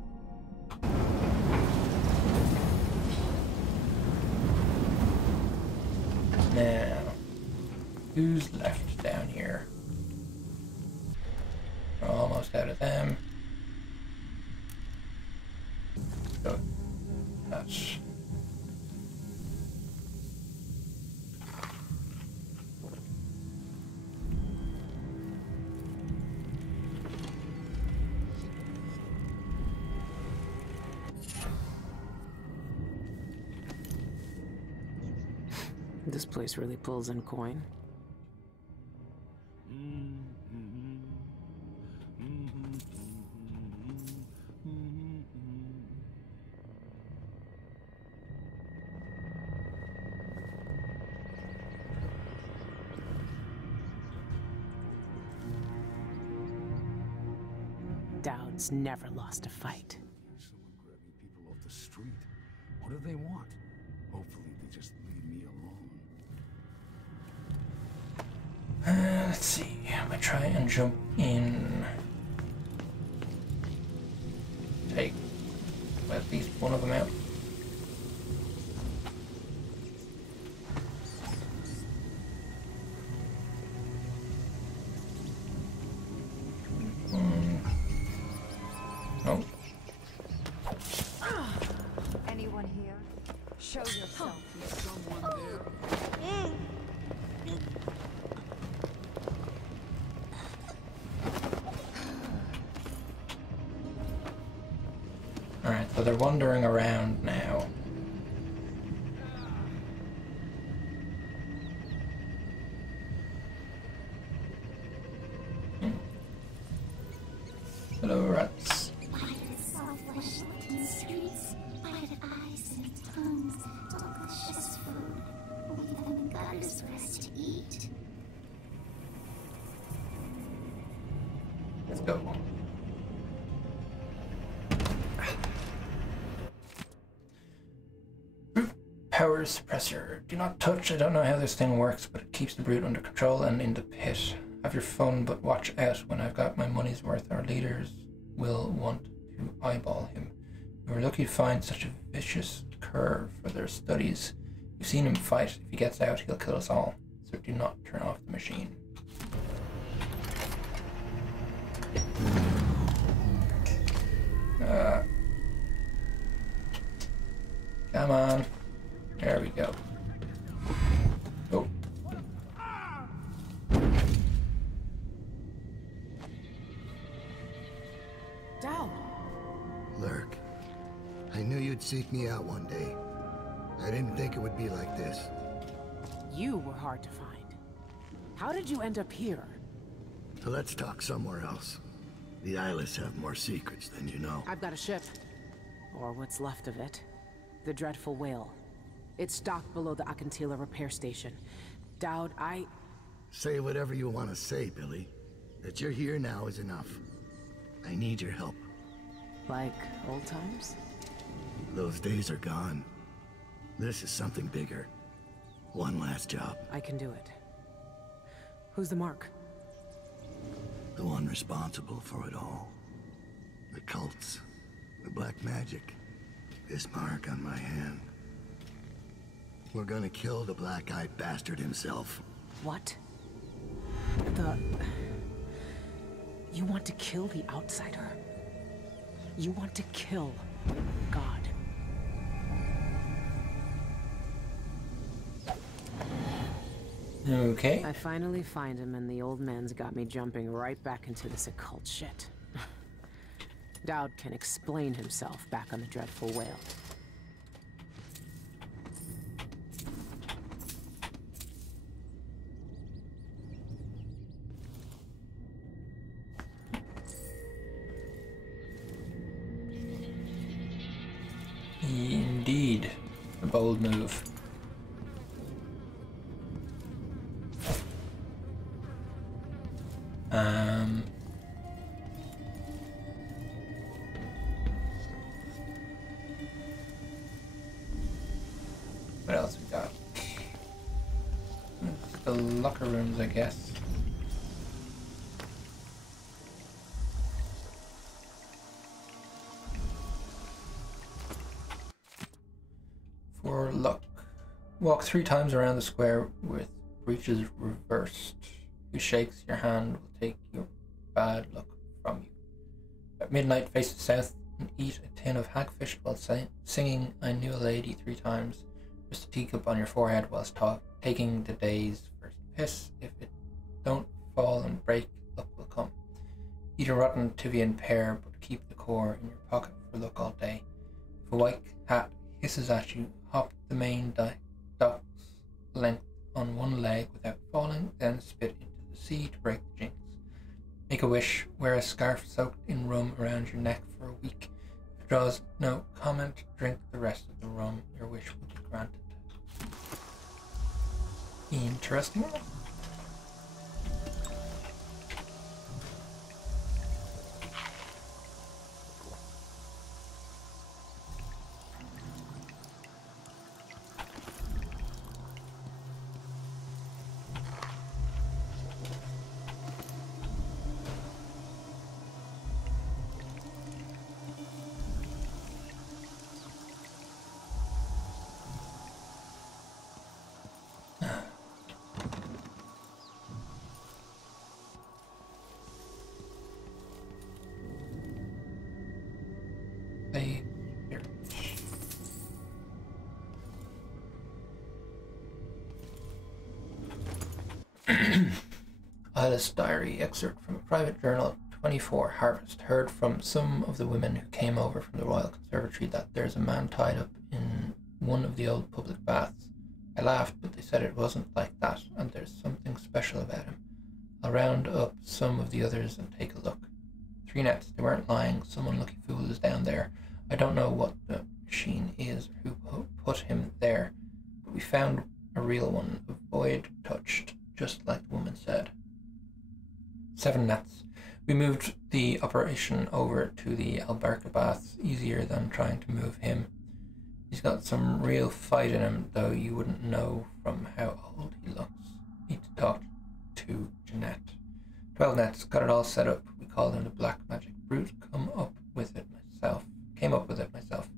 Now, who's left down here? We're almost out of them. So, that's... This place really pulls in coin. Daud's never lost a fight. Someone grabbing people off the street. What do they want? Hopefully they just leave me alone. Let's see. I'm gonna try and jump in. Take at least one of them out. Oh. Anyone here? Show yourself. Is someone there? Alright, so they're wandering around now. Hello, rats. Why did self-flesh in streets? Why did eyes and tongues, delicious food, leave them in gutters for us to eat? Let's go. Brute power suppressor. Do not touch. I don't know how this thing works, but it keeps the brute under control and in the pit. Have your fun, but watch out. When I've got my money's worth, our leaders will want to eyeball him. We were lucky to find such a vicious cur for their studies. You've seen him fight. If he gets out, he'll kill us all. So do not turn off the machine. Come on. There we go. Oh. Daud! Lurk, I knew you'd seek me out one day. I didn't think it would be like this. You were hard to find. How did you end up here? Let's talk somewhere else. The Eyeless have more secrets than you know. I've got a ship. Or what's left of it. The Dreadful Whale. It's docked below the Akantila repair station. Daud, Say whatever you want to say, Billy. That you're here now is enough. I need your help. Like old times? Those days are gone. This is something bigger. One last job. I can do it. Who's the mark? The one responsible for it all. The cults. The black magic. This mark on my hand. We're gonna kill the black-eyed bastard himself. What? You want to kill the outsider? You want to kill God? Okay. I finally find him, and the old man's got me jumping right back into this occult shit. Daud can explain himself back on the dreadful whale. Indeed. A bold move. What else we got? The locker rooms, I guess. For luck, walk 3 times around the square with breeches reversed. Who shakes your hand will take your bad luck from you. At midnight, face the south and eat a tin of hagfish while singing I Knew a Lady 3 times. Just a teacup on your forehead whilst taking the day's first piss. If it don't fall and break, luck will come. Eat a rotten Tivian pear, but keep the core in your pocket for luck all day. If a white hat hisses at you, hop the main dock's length on one leg without falling, then spit into the sea to break the jinx. Make a wish, wear a scarf soaked in rum around your neck for a week. If it draws no comment, drink the rest of the rum. Your wish will be granted. Interesting. Alice Diary excerpt from a private journal. 24 Harvest. Heard from some of the women who came over from the Royal Conservatory that there's a man tied up in one of the old public baths. I laughed, but they said it wasn't like that, and there's something special about him. I'll round up some of the others and take a look. 3 nets. They weren't lying. Some unlucky fool is down there. I don't know what the machine is or who put him there, but we found a real one, a void touched, just like the woman said. 7 nets. We moved the operation over to the Albarca baths, easier than trying to move him. He's got some real fight in him, though you wouldn't know from how old he looks. Need to talk to Jeanette. 12 nets. Got it all set up. We called him the Black Magic Brute. Came up with it myself.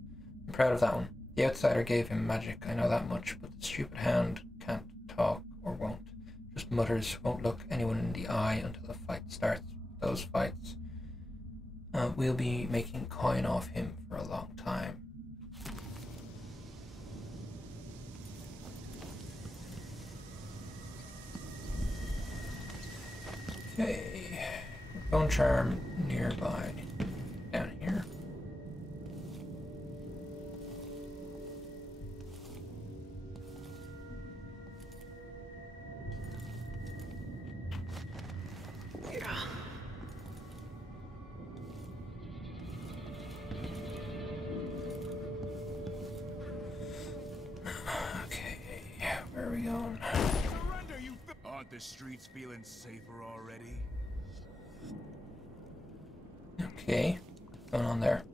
I'm proud of that one. The outsider gave him magic, I know that much, but the stupid hound can't talk or won't. Just mutters, won't look anyone in the eye until the fight starts. Those fights, we'll be making coin off him for a long time. Okay, bone charm nearby, down here. Aren't the streets feeling safer already? Okay, what's going on there?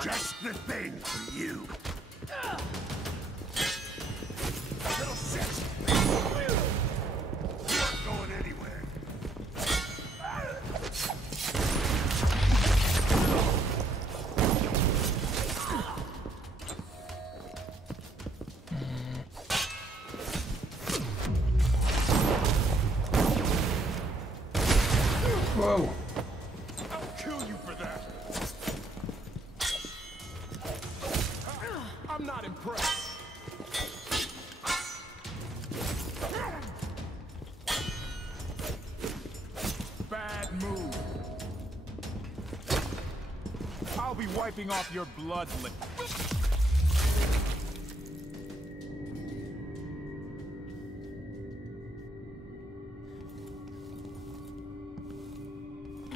Just the thing for you. Little shit. You aren't going anywhere. Whoa. I'll kill you for that. I'm not impressed. Bad move. I'll be wiping off your blood.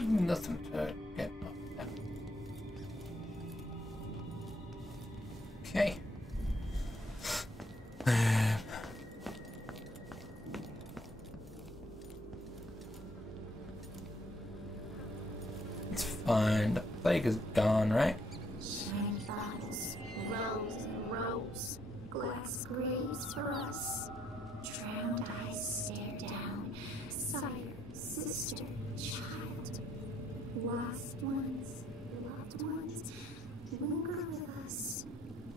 Nothing to get off that. Okay. It's fine. The plague is gone, right? Shiny bottles, rows and rows, glass graves for us. Drowned eyes stare down, sire, sister, child. Lost ones, loved ones, linger with us.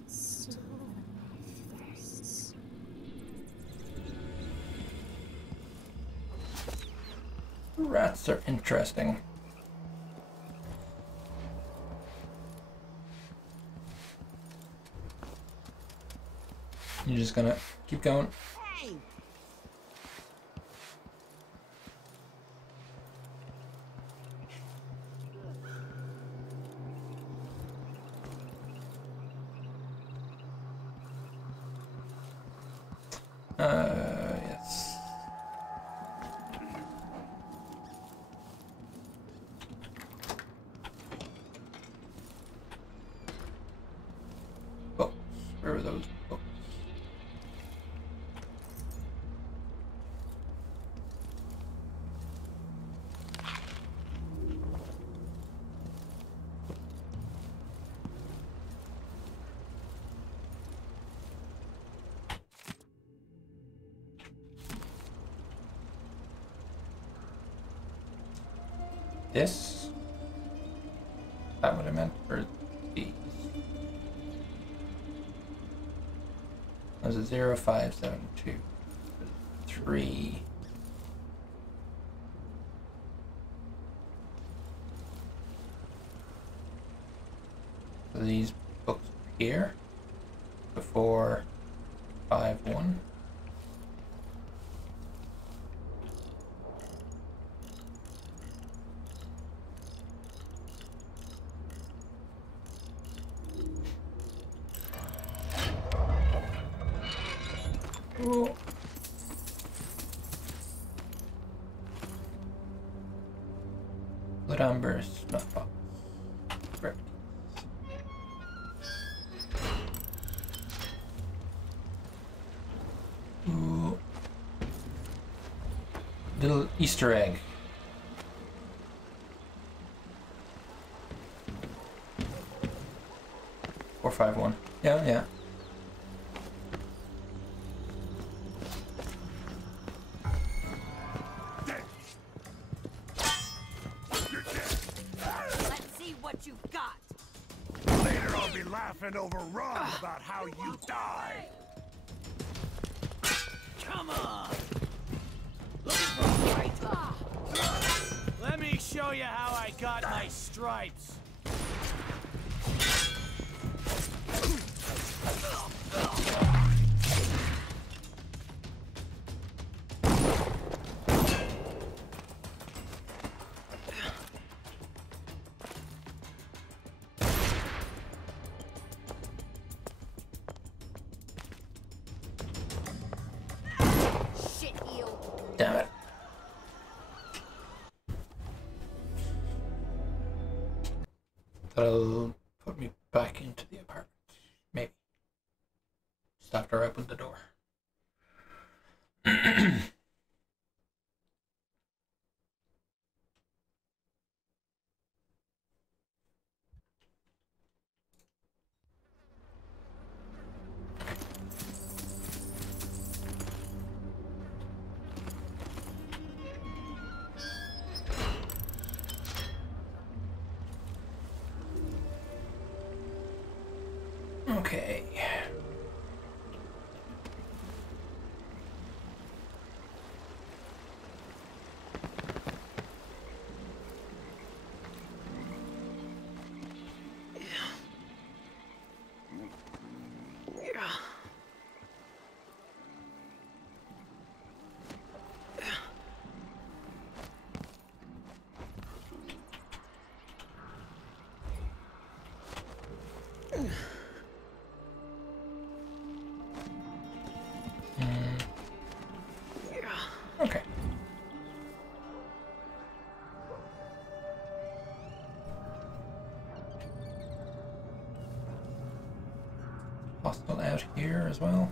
Stolen my thirsts. Rats are interesting. You're just gonna keep going. Hey! Yes. Books. Where are those books? This? That what I meant for these. Was it 0572? 3. So these books here before 51. Oh. Blood Amber snuff box. Correct. Ooh. Little Easter egg. Four, 5, 1. Yeah, yeah. Over Ron about how you died. Come on. Looking for a fight? Let me show you how I got my stripes. Damn it. That'll put me back into the apartment. Maybe. Just after I open the door. Okay. Okay. Hostile out here as well.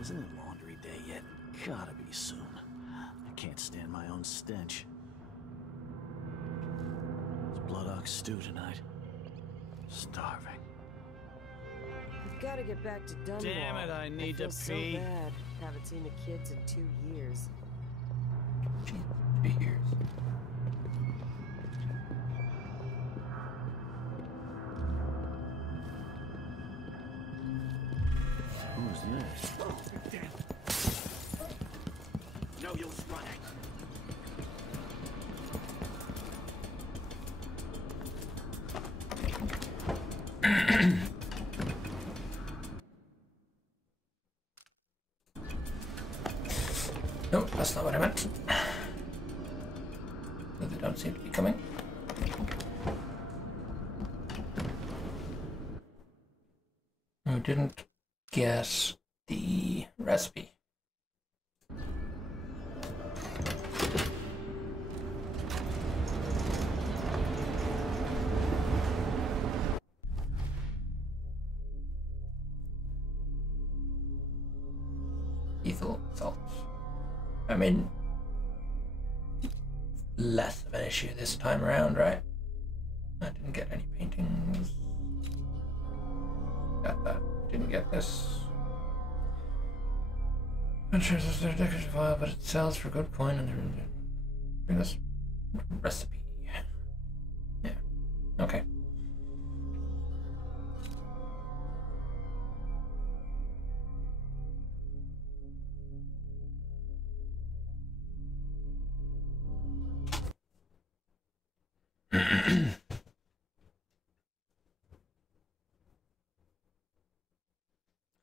Isn't it laundry day yet? Gotta be soon. I can't stand my own stench. It's blood ox stew tonight. Starving. I've got to get back to Dunwall. Damn it, I need to so pee. Bad. Haven't seen the kids in 2 years. 2 years. Who's this? Oh, damn. No use running. Nope, that's not what I meant. But they don't seem to be coming. I didn't guess the recipe. Ethyl salt. I mean, less of an issue this time around, right? I didn't get any paintings. Got that. Didn't get this. Not sure if it's a decorative file, but it sells for good coin and bring us recipe. Yeah. Okay.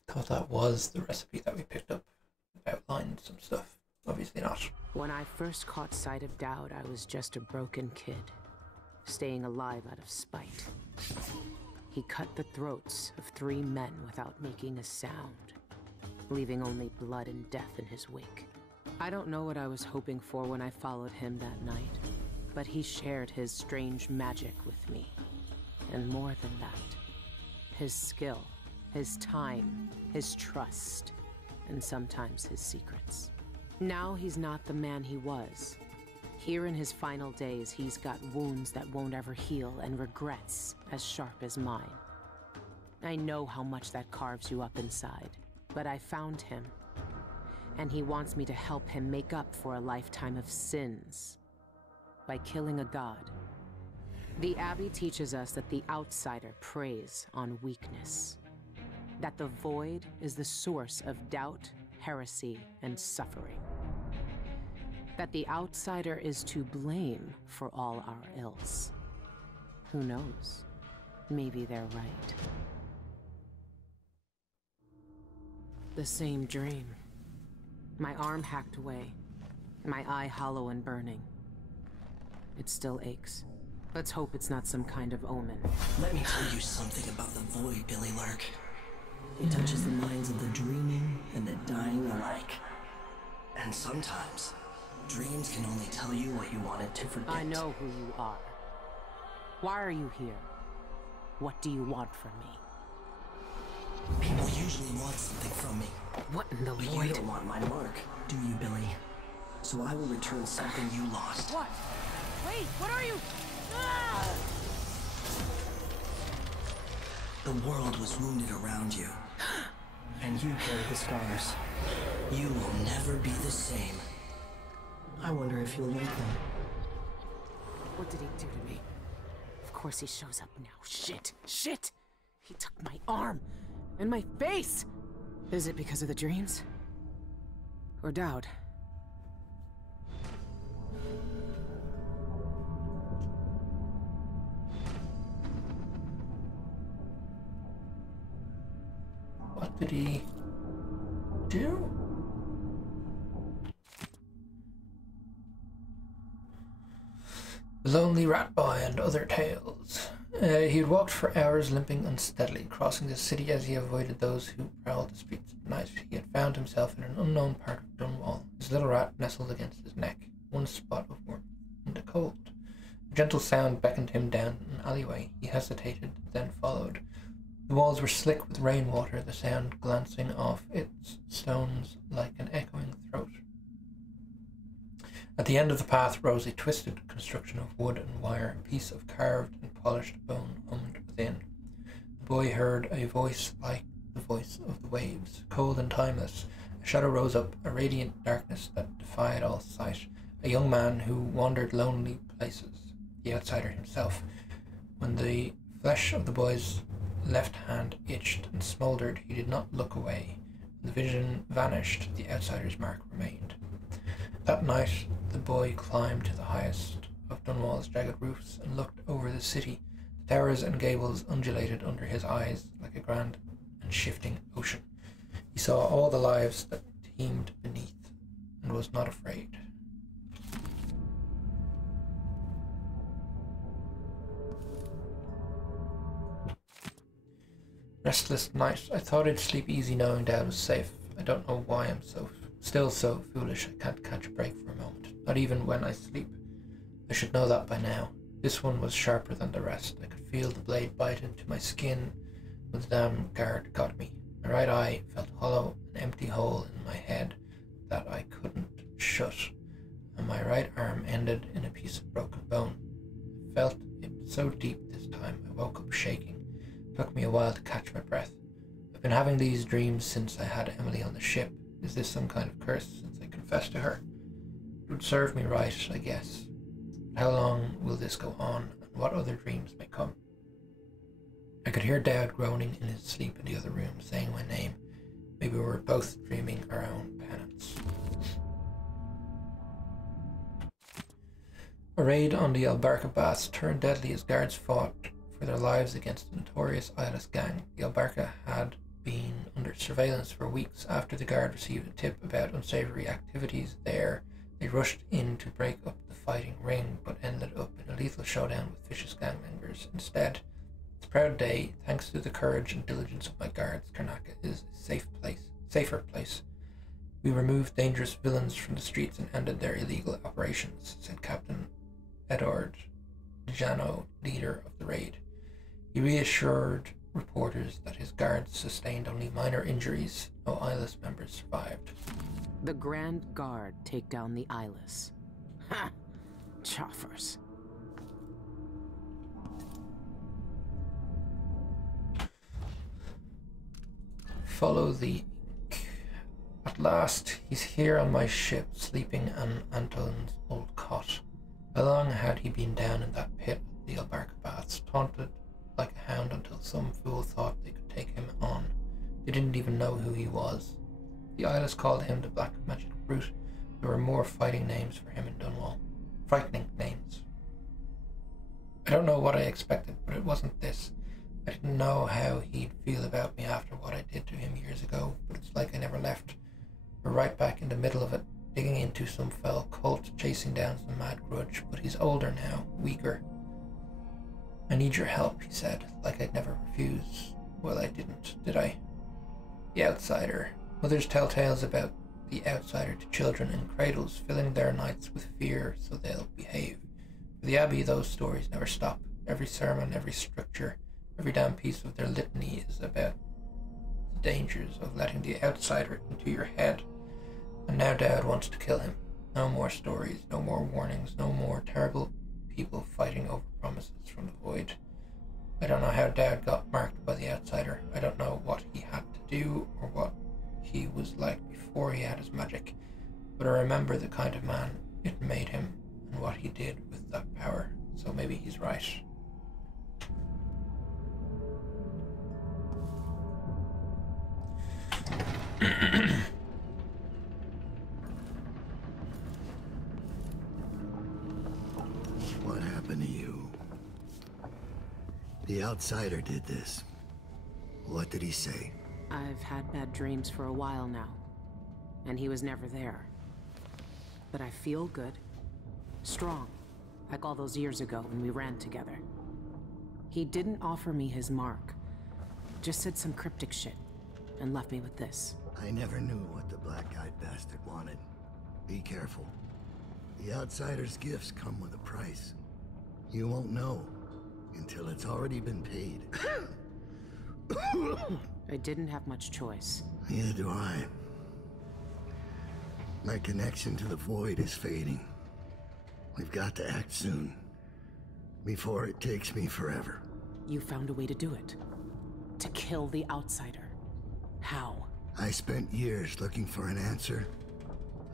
Thought that was the recipe that we picked up. It outlined some stuff. Obviously not. When I first caught sight of Daud, I was just a broken kid, staying alive out of spite. He cut the throats of 3 men without making a sound, leaving only blood and death in his wake. I don't know what I was hoping for when I followed him that night, but he shared his strange magic with me. And more than that, his skill, his time, his trust, and sometimes his secrets. Now he's not the man he was. Here in his final days, he's got wounds that won't ever heal and regrets as sharp as mine. I know how much that carves you up inside, but I found him, and he wants me to help him make up for a lifetime of sins by killing a god. The Abbey teaches us that the outsider preys on weakness, that the void is the source of doubt, heresy, and suffering, that the outsider is to blame for all our ills. Who knows? Maybe they're right. The same dream. My arm hacked away, my eye hollow and burning. it still aches. Let's hope it's not some kind of omen. Let me tell you something about the void, Billie Lurk. It touches the minds of the dreaming and the dying alike. And sometimes, dreams can only tell you what you wanted to forget. I know who you are. Why are you here? What do you want from me? People usually want something from me. What in the But void? you don't want my mark, do you, Billie? So I will return something you lost. What? Wait, what are you? Ah! The world was wounded around you. And you carry the scars. You will never be the same. I wonder if you'll like them. What did he do to me? Of course he shows up now. Shit! Shit! He took my arm! And my face! Is it because of the dreams? Or Daud? What did he do? The Lonely Rat Boy and Other Tales. He had walked for hours, limping unsteadily, crossing the city as he avoided those who prowled the streets at night. He had found himself in an unknown part of Dunwall. His little rat nestled against his neck, one spot of warmth and a cold. A gentle sound beckoned him down an alleyway. He hesitated, then followed. The walls were slick with rainwater, the sound glancing off its stones like an echoing throat. At the end of the path rose a twisted construction of wood and wire. A piece of carved and polished bone hummed within. The boy heard a voice like the voice of the waves, cold and timeless. A shadow rose up, a radiant darkness that defied all sight. A young man who wandered lonely places, the outsider himself. When the flesh of the boy's left hand itched and smouldered, he did not look away. When the vision vanished, the outsider's mark remained. That night, the boy climbed to the highest of Dunwall's jagged roofs and looked over the city. The towers and gables undulated under his eyes like a grand and shifting ocean. He saw all the lives that teemed beneath and was not afraid. Restless night. I thought I'd sleep easy knowing Dad was safe. I don't know why I'm still so foolish I can't catch a break for a moment. Not even when I sleep. I should know that by now. This one was sharper than the rest. I could feel the blade bite into my skin when the damn guard got me. My right eye felt hollow, an empty hole in my head that I couldn't shut, and my right arm ended in a piece of broken bone. I felt it so deep this time. I woke up shaking. It took me a while to catch my breath. I've been having these dreams since I had Emily on the ship. Is this some kind of curse since I confessed to her? It would serve me right, I guess. But how long will this go on, and what other dreams may come? I could hear Daud groaning in his sleep in the other room, saying my name. Maybe we were both dreaming our own penance. A raid on the Albarca Baths turned deadly as guards fought for their lives against the notorious eyeless gang. The Albarca had been under surveillance for weeks. After the guard received a tip about unsavory activities there, they rushed in to break up the fighting ring, but ended up in a lethal showdown with vicious gang members. Instead, it's a proud day. Thanks to the courage and diligence of my guards, Karnaca is a safer place. We removed dangerous villains from the streets and ended their illegal operations, said Captain Daud, leader of the raid. He reassured reporters that his guards sustained only minor injuries. No eyeless members survived. The Grand Guard take down the eyeless. Ha! Choffers. Follow the ink. At last, he's here on my ship, sleeping on Anton's old cot. How long had he been down in that pit of the Albarca Baths, taunted like a hound until some fool thought they could take him on? They didn't even know who he was. The eyeless called him the Black Magic Brute. There were more fighting names for him in Dunwall. Frightening names. I don't know what I expected, but it wasn't this. I didn't know how he'd feel about me after what I did to him years ago, but it's like I never left. We're right back in the middle of it. digging into some fell cult, chasing down some mad grudge, but he's older now, weaker. I need your help, he said, like I'd never refuse. Well, I didn't, did I? The outsider. Mothers tell tales about the outsider to children in cradles, filling their nights with fear so they'll behave. For the Abbey, those stories never stop. Every sermon, every stricture, every damn piece of their litany is about the dangers of letting the outsider into your head. And now Daud wants to kill him. No more stories, no more warnings, no more terrible people fighting over promises from the void. I don't know how Daud got marked by the outsider. I don't know what he had to do or what he was like before he had his magic. But I remember the kind of man it made him and what he did with that power. So maybe he's right. What happened to you? The outsider did this. What did he say? I've had bad dreams for a while now, and he was never there. But I feel good. Strong. Like all those years ago when we ran together. He didn't offer me his mark. Just said some cryptic shit, and left me with this. I never knew what the black-eyed bastard wanted. Be careful. The outsider's gifts come with a price. You won't know until it's already been paid. I didn't have much choice. Neither do I. My connection to the void is fading. We've got to act soon, before it takes me forever. You found a way to do it. To kill the outsider. How? I spent years looking for an answer.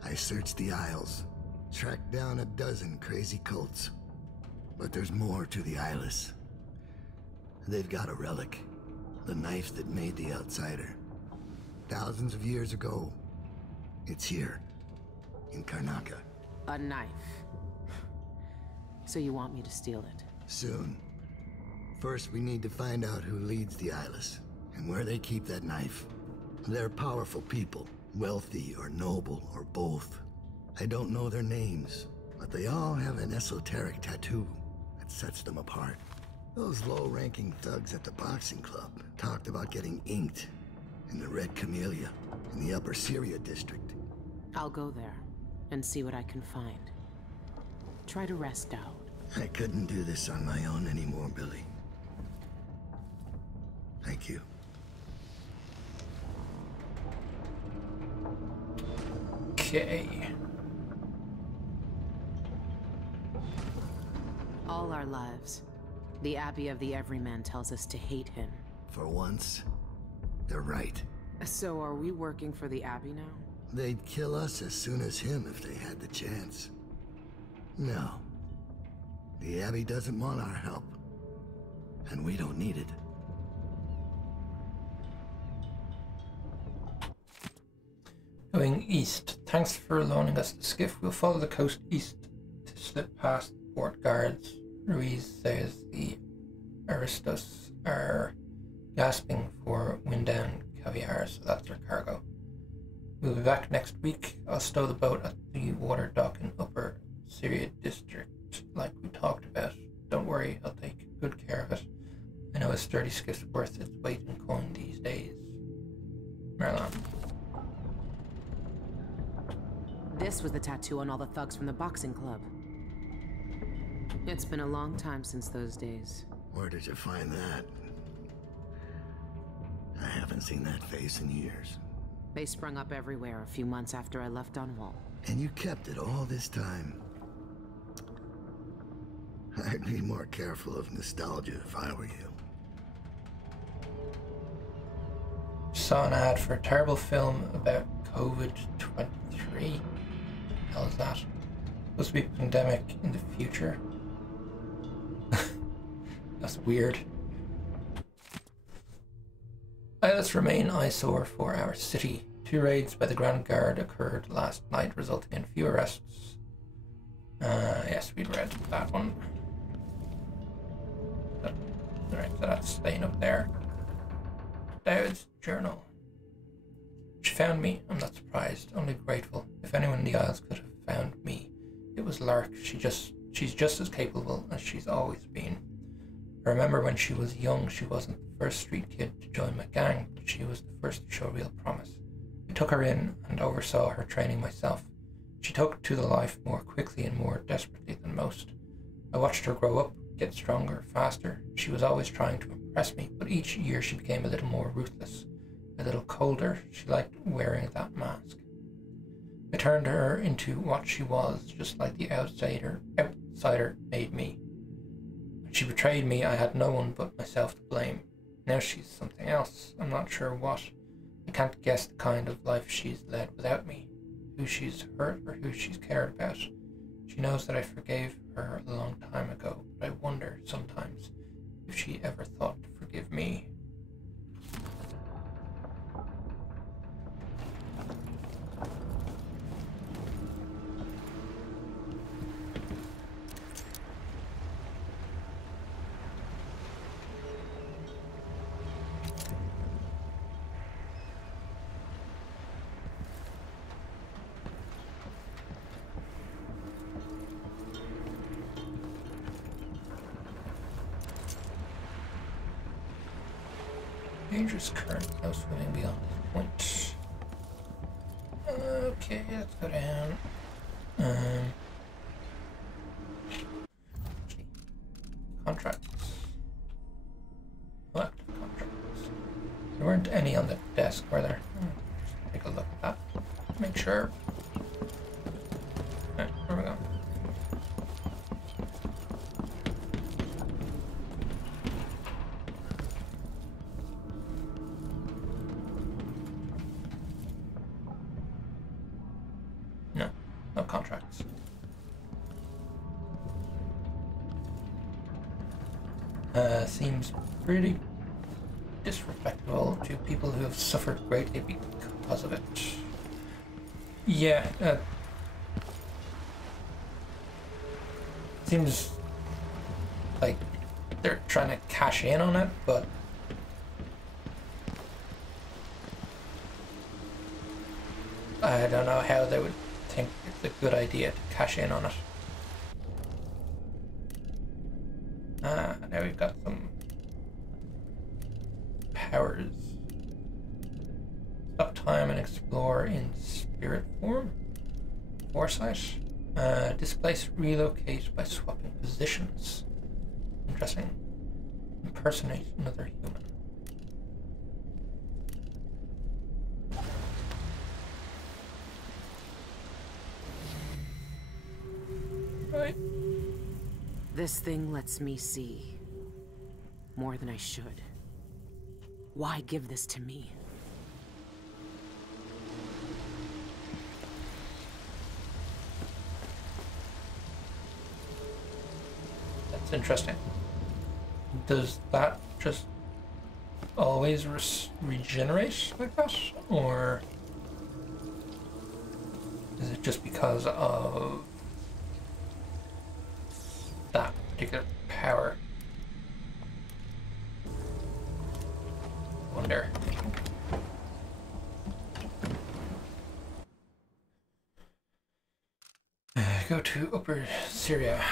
I searched the Isles, tracked down a dozen crazy cults. But there's more to the Eyeless. They've got a relic. The knife that made the outsider. Thousands of years ago. It's here. In Karnaca. A knife. So you want me to steal it? Soon. First, we need to find out who leads the Eyeless, and where they keep that knife. They're powerful people. Wealthy or noble or both. I don't know their names, but they all have an esoteric tattoo that sets them apart. Those low-ranking thugs at the boxing club talked about getting inked in the Red Camellia in the Upper Syria district. I'll go there and see what I can find. Try to rest out. I couldn't do this on my own anymore, Billy. Thank you. Okay. All our lives, the Abbey of the Everyman tells us to hate him. For once, they're right. So are we working for the Abbey now? They'd kill us as soon as him if they had the chance. No. The Abbey doesn't want our help. And we don't need it. Going east. Thanks for loaning us the skiff. We'll follow the coast east to slip past port guards. Ruiz says the Aristos are gasping for wind-down caviar, so that's their cargo. We'll be back next week. I'll stow the boat at the water dock in Upper Syria district, like we talked about. Don't worry, I'll take good care of it. I know a sturdy skiff's worth its weight in coin these days. Merlin. This was the tattoo on all the thugs from the boxing club. It's been a long time since those days. Where did you find that? I haven't seen that face in years. They sprung up everywhere a few months after I left Dunwall. And you kept it all this time. I'd be more careful of nostalgia if I were you. Saw an ad for a terrible film about COVID-23. Hell is that? Supposed to be a pandemic in the future. That's weird. Let's remain eyesore for our city. 2 raids by the Grand Guard occurred last night, resulting in few arrests. Yes, we'd read that one. Alright, so that's staying up there. Daud's journal. She found me. I'm not surprised, only grateful. If anyone in the Isles could have found me, it was Lurk. She's just as capable as she's always been. I remember when she was young, she wasn't the first street kid to join my gang, but she was the first to show real promise. I took her in and oversaw her training myself. She took to the life more quickly and more desperately than most. I watched her grow up, get stronger, faster. She was always trying to impress me, but each year she became a little more ruthless, a little colder. She liked wearing that mask. I turned her into what she was, just like the outsider made me. When she betrayed me, I had no one but myself to blame. Now she's something else. I'm not sure what. I can't guess the kind of life she's led without me, who she's hurt or who she's cared about. She knows that I forgave her a long time ago, but I wonder sometimes if she ever thought to forgive me. Dangerous current, no swimming beyond this point. Okay, let's go down. Contracts. Elective contracts. There weren't any on the desk, were there? Just take a look at that. Make sure. Alright, where we go? No contracts. Seems pretty disrespectful to people who have suffered greatly because of it. Yeah, seems like they're trying to cash in on it, but I don't know how they would think it's a good idea to cash in on it. Now we've got some powers. Stop time and explore in spirit form. Foresight. Displace, relocate by swapping positions. Interesting. Impersonate another human. Right. This thing lets me see more than I should. Why give this to me? That's interesting. Does that just always regenerate like that? Or is it just because of that particular power? Wonder. Go to Upper Syria.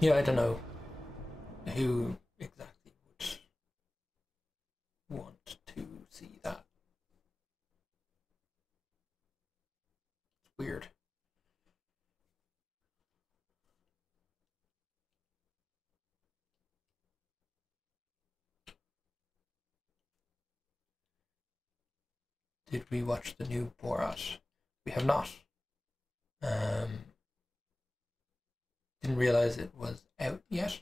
Yeah, I don't know who exactly would want to see that. It's weird. Did we watch the new Borat? We have not. Didn't realize it was out yet.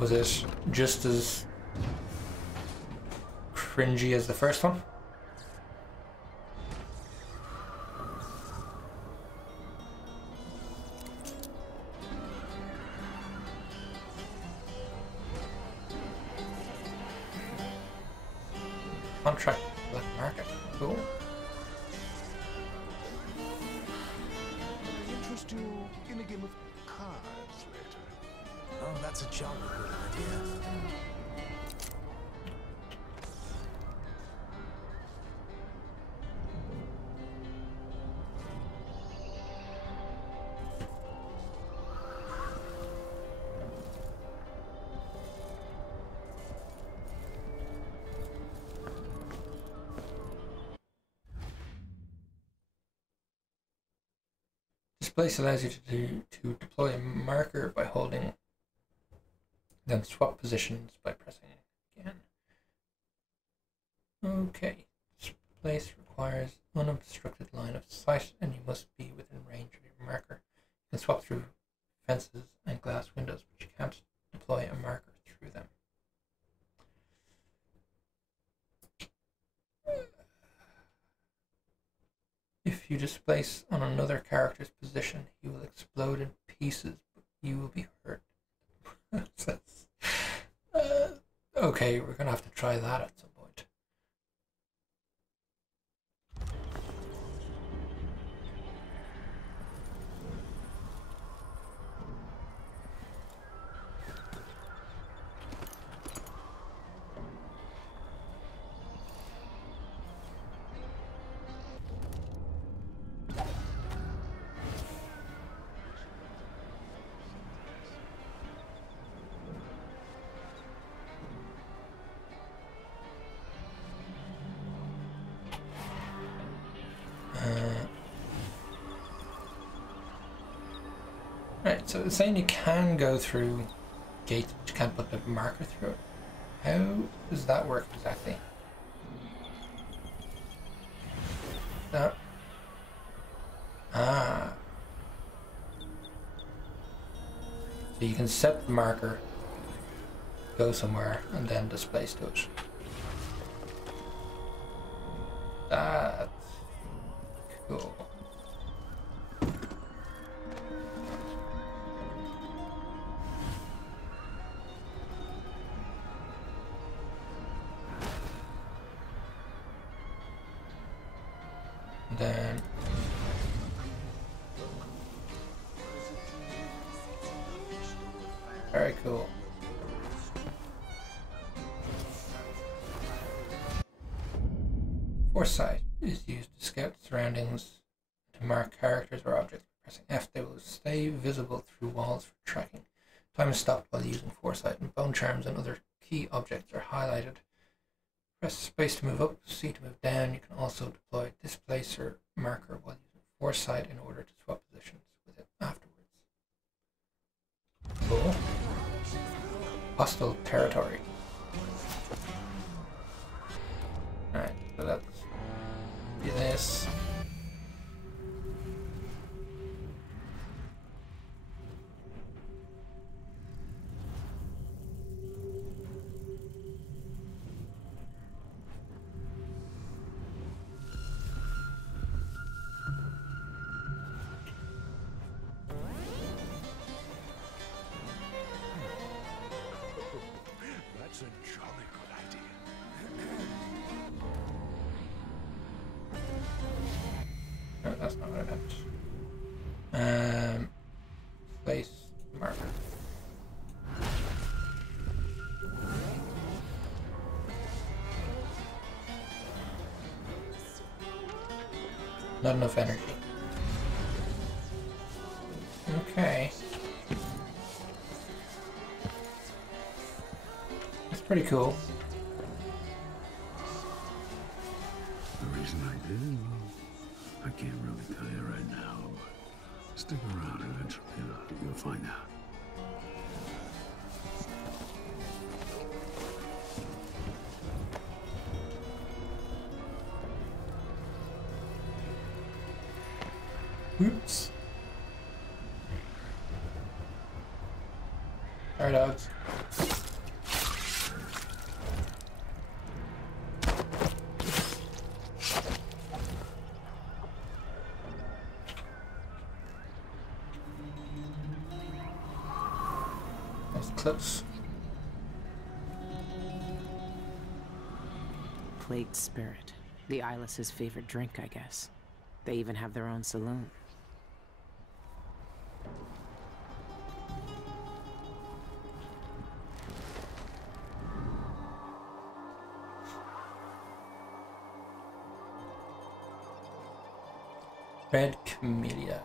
Was it just as cringy as the first one? Market. Cool. Interest you in a game of cards later? Oh, that's a jolly good idea. This place allows you to deploy a marker by holding, then swap positions by pressing again. Okay, this place requires unobstructed line of sight and you must be within range of your marker. You can swap through fences and glass windows, but you can't deploy a marker through them. If you displace on another character's position, he will explode in pieces, but you will be hurt. Okay, we're gonna have to try that at some point. Right, so it's saying you can go through gates, but you can't put a marker through it. How does that work exactly? Ah. So you can set the marker, go somewhere, and then displace to it. That's cool. Then very cool. Foresight is used to scout surroundings, to mark characters or objects. Pressing F, they will stay visible through walls for tracking. Time is stopped while using Foresight, and bone charms and other key objects are highlighted. Press space to move up, C to move down. You can also deploy displacer marker while using Foresight in order to swap positions with it afterwards. Cool. Hostile territory. Alright, so let's do this. That's a jolly good idea. No, that's not what I meant. Place marker. Not enough energy. Okay. That's pretty cool. The reason I did, I can't really tell you right now. Stick around, eventually you'll find out. Oops. Alright, dogs. That's close. Plague spirit. The Eyeless's favorite drink, I guess. They even have their own saloon. Red Camellia.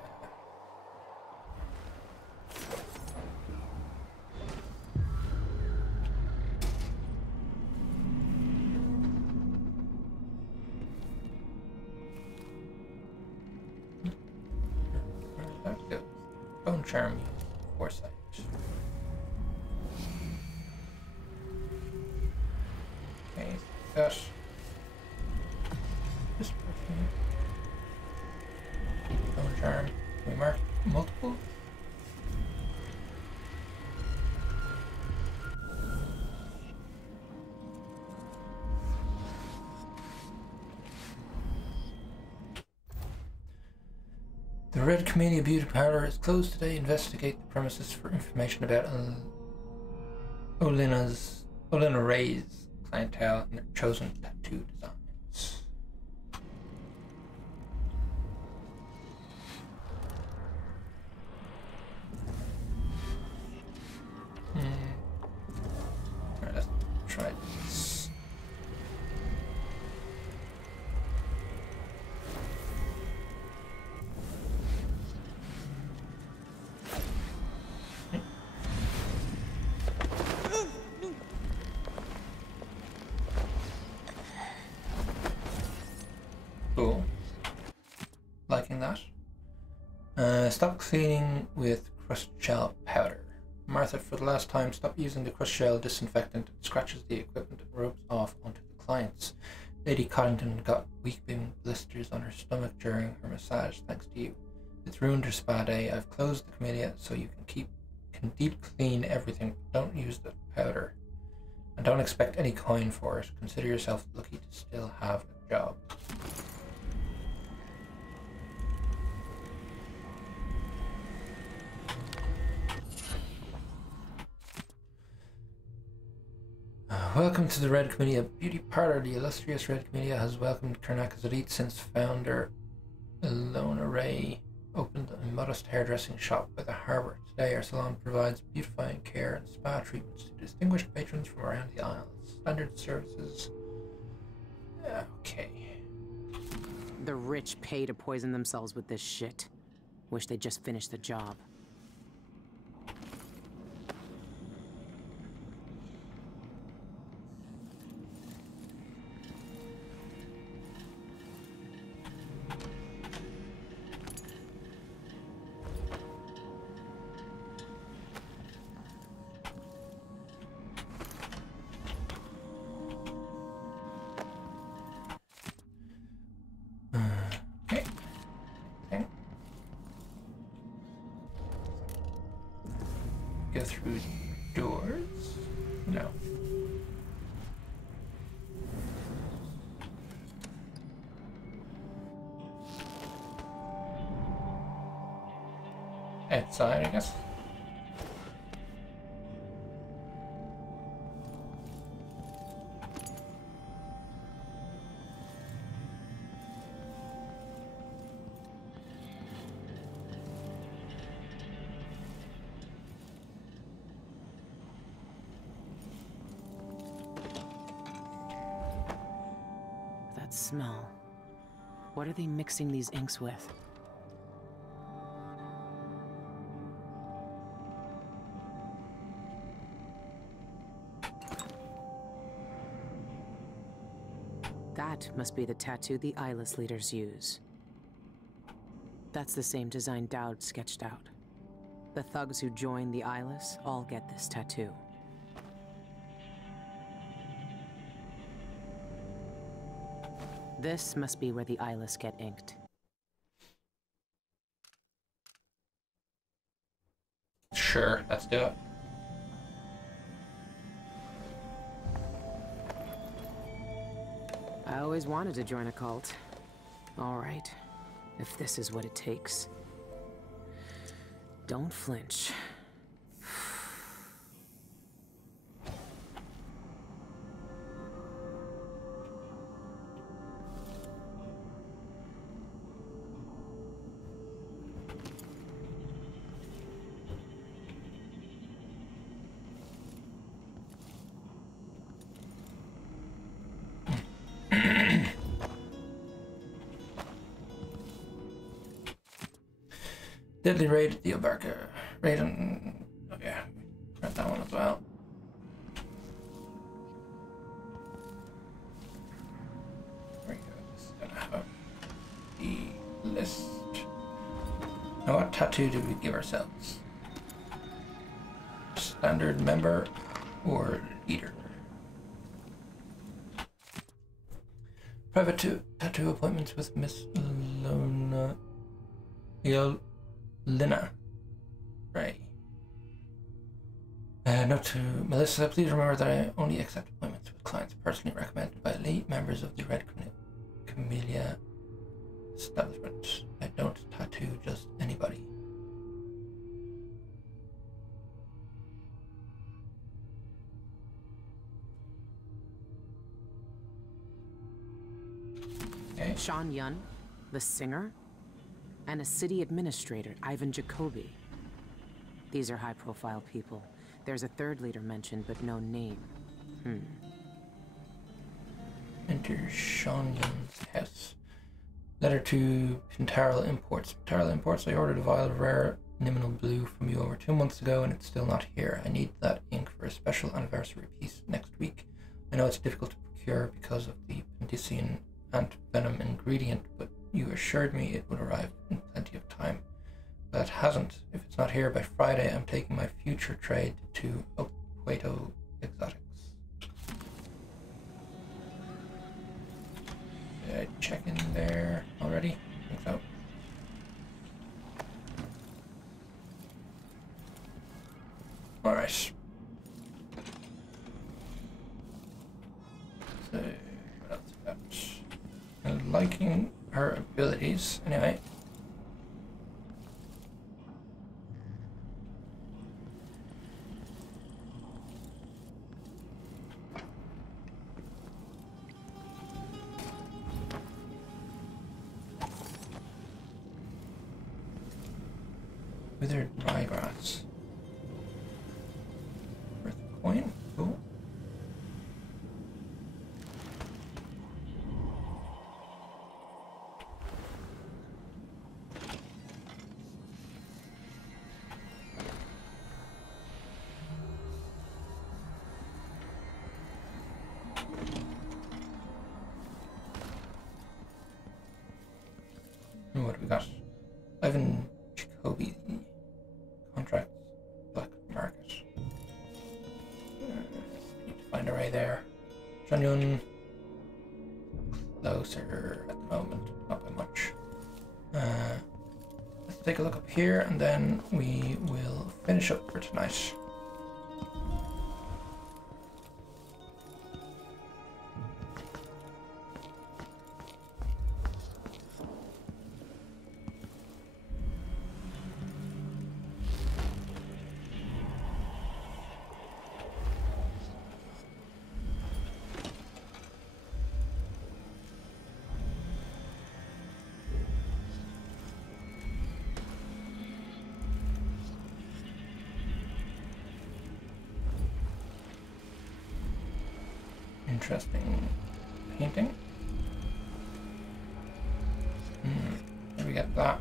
Where did that go? Bone charm, foresight. Okay, got this person. Bone charm. Can we mark multiple? The Red Camellia Beauty Parlor is closed today. Investigate the premises for information about Olina Ray's clientele and their chosen tattoo designs. Alright, let's try this. Cool. Liking that. Stop cleaning with crushed shell powder. Martha, for the last time, stop using the crushed shell disinfectant. It scratches the equipment and rubs off onto the clients. Lady Coddington got weeping blisters on her stomach during her massage, thanks to you. It's ruined her spa day. I've closed the Camellia so you can deep clean everything. Don't use the powder. And don't expect any coin for it. Consider yourself lucky to still have a job. Welcome to the Red Camellia Beauty Parlor. The illustrious Red Camellia has welcomed Karnaka's elite since founder Ilona Ray opened a modest hairdressing shop by the harbour. Today, our salon provides beautifying care and spa treatments to distinguished patrons from around the Isles. Standard services. Okay. The rich pay to poison themselves with this shit. Wish they'd just finish the job. Go through doors? No. Outside, I guess. Smell. What are they mixing these inks with? That must be the tattoo the Eyeless leaders use. That's the same design Daud sketched out. The thugs who join the Eyeless all get this tattoo. This must be where the Eyeless get inked. Sure, let's do it. I always wanted to join a cult. All right, if this is what it takes. Don't flinch. Deadly Raid at the Obarka. Raid on... Oh yeah, read that one as well. There we go. This is gonna have the list. Now what tattoo did we give ourselves? Standard member or leader? Private tattoo appointments with Miss Lina Ray. Note to Melissa, please remember that I only accept appointments with clients personally recommended by elite members of the Red Camellia establishment. I don't tattoo just anybody. Okay. Sean Yun, the singer, and a city administrator, Ivan Jacoby. These are high-profile people. There's a third leader mentioned, but no name. Enter Sean Yun's house. Letter to Pintaral Imports. Pintaral Imports, I ordered a vial of rare Liminal Blue from you over 2 months ago, and it's still not here. I need that ink for a special anniversary piece next week. I know it's difficult to procure because of the Pendician ant-venom ingredient, but you assured me it would arrive in plenty of time. But it hasn't. If it's not here by Friday, I'm taking my future trade to Puerto Exotics. Did I check in there already? I think so. Alright. So, what else we got? I'm liking her abilities. Anyway. Withered ryegrass. Worth a coin? Cool. What do we got? Ivan Jacoby. Contracts. Black market. Need to find a way there. Shanyun. Closer at the moment. Not by much. Let's take a look up here and then we will finish up for tonight. Interesting painting. Here we get that.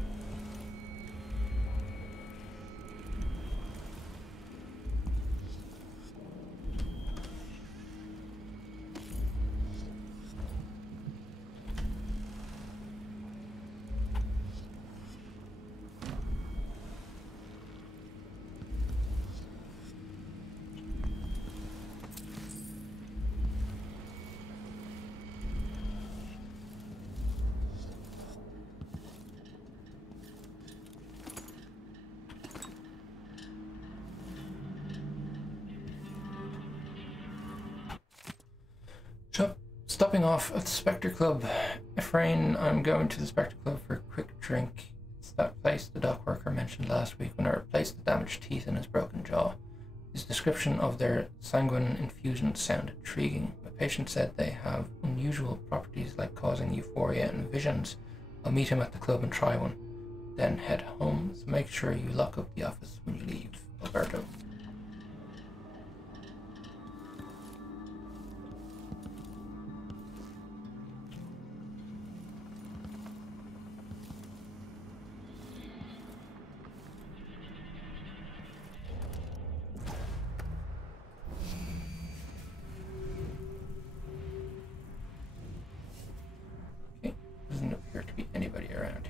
Stopping off at the Spectre Club. Ephraim, I'm going to the Spectre Club for a quick drink. It's that place the dock worker mentioned last week when I replaced the damaged teeth in his broken jaw. His description of their sanguine infusion sounded intriguing. My patient said they have unusual properties like causing euphoria and visions. I'll meet him at the club and try one, then head home. So make sure you lock up the office when you leave. Alberto.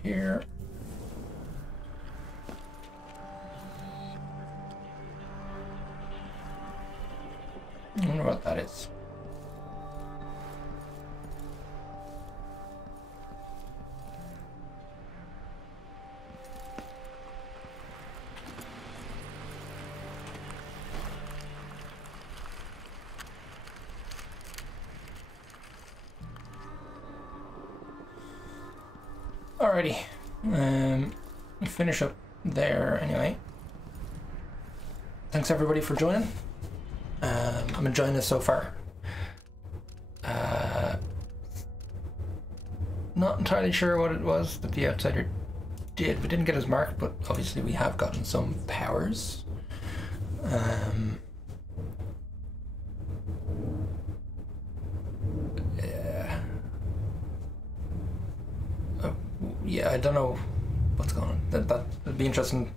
here. I wonder what that is. Alrighty, finish up there anyway. Thanks everybody for joining. I'm enjoying this so far. Not entirely sure what it was that the Outsider did. We didn't get his mark, but obviously we have gotten some powers. Yeah, I don't know what's going on. That'd be interesting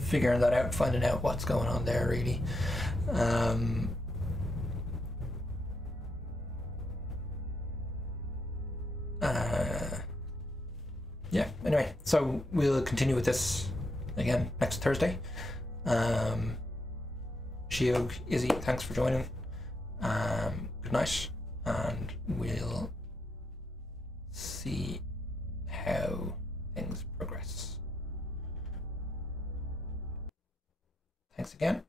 figuring that out, finding out what's going on there, really. Yeah, anyway, so we'll continue with this again next Thursday. Shiog, Izzy, thanks for joining. Good night, and we'll see how things progress. Thanks again.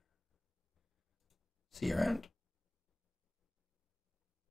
See you around.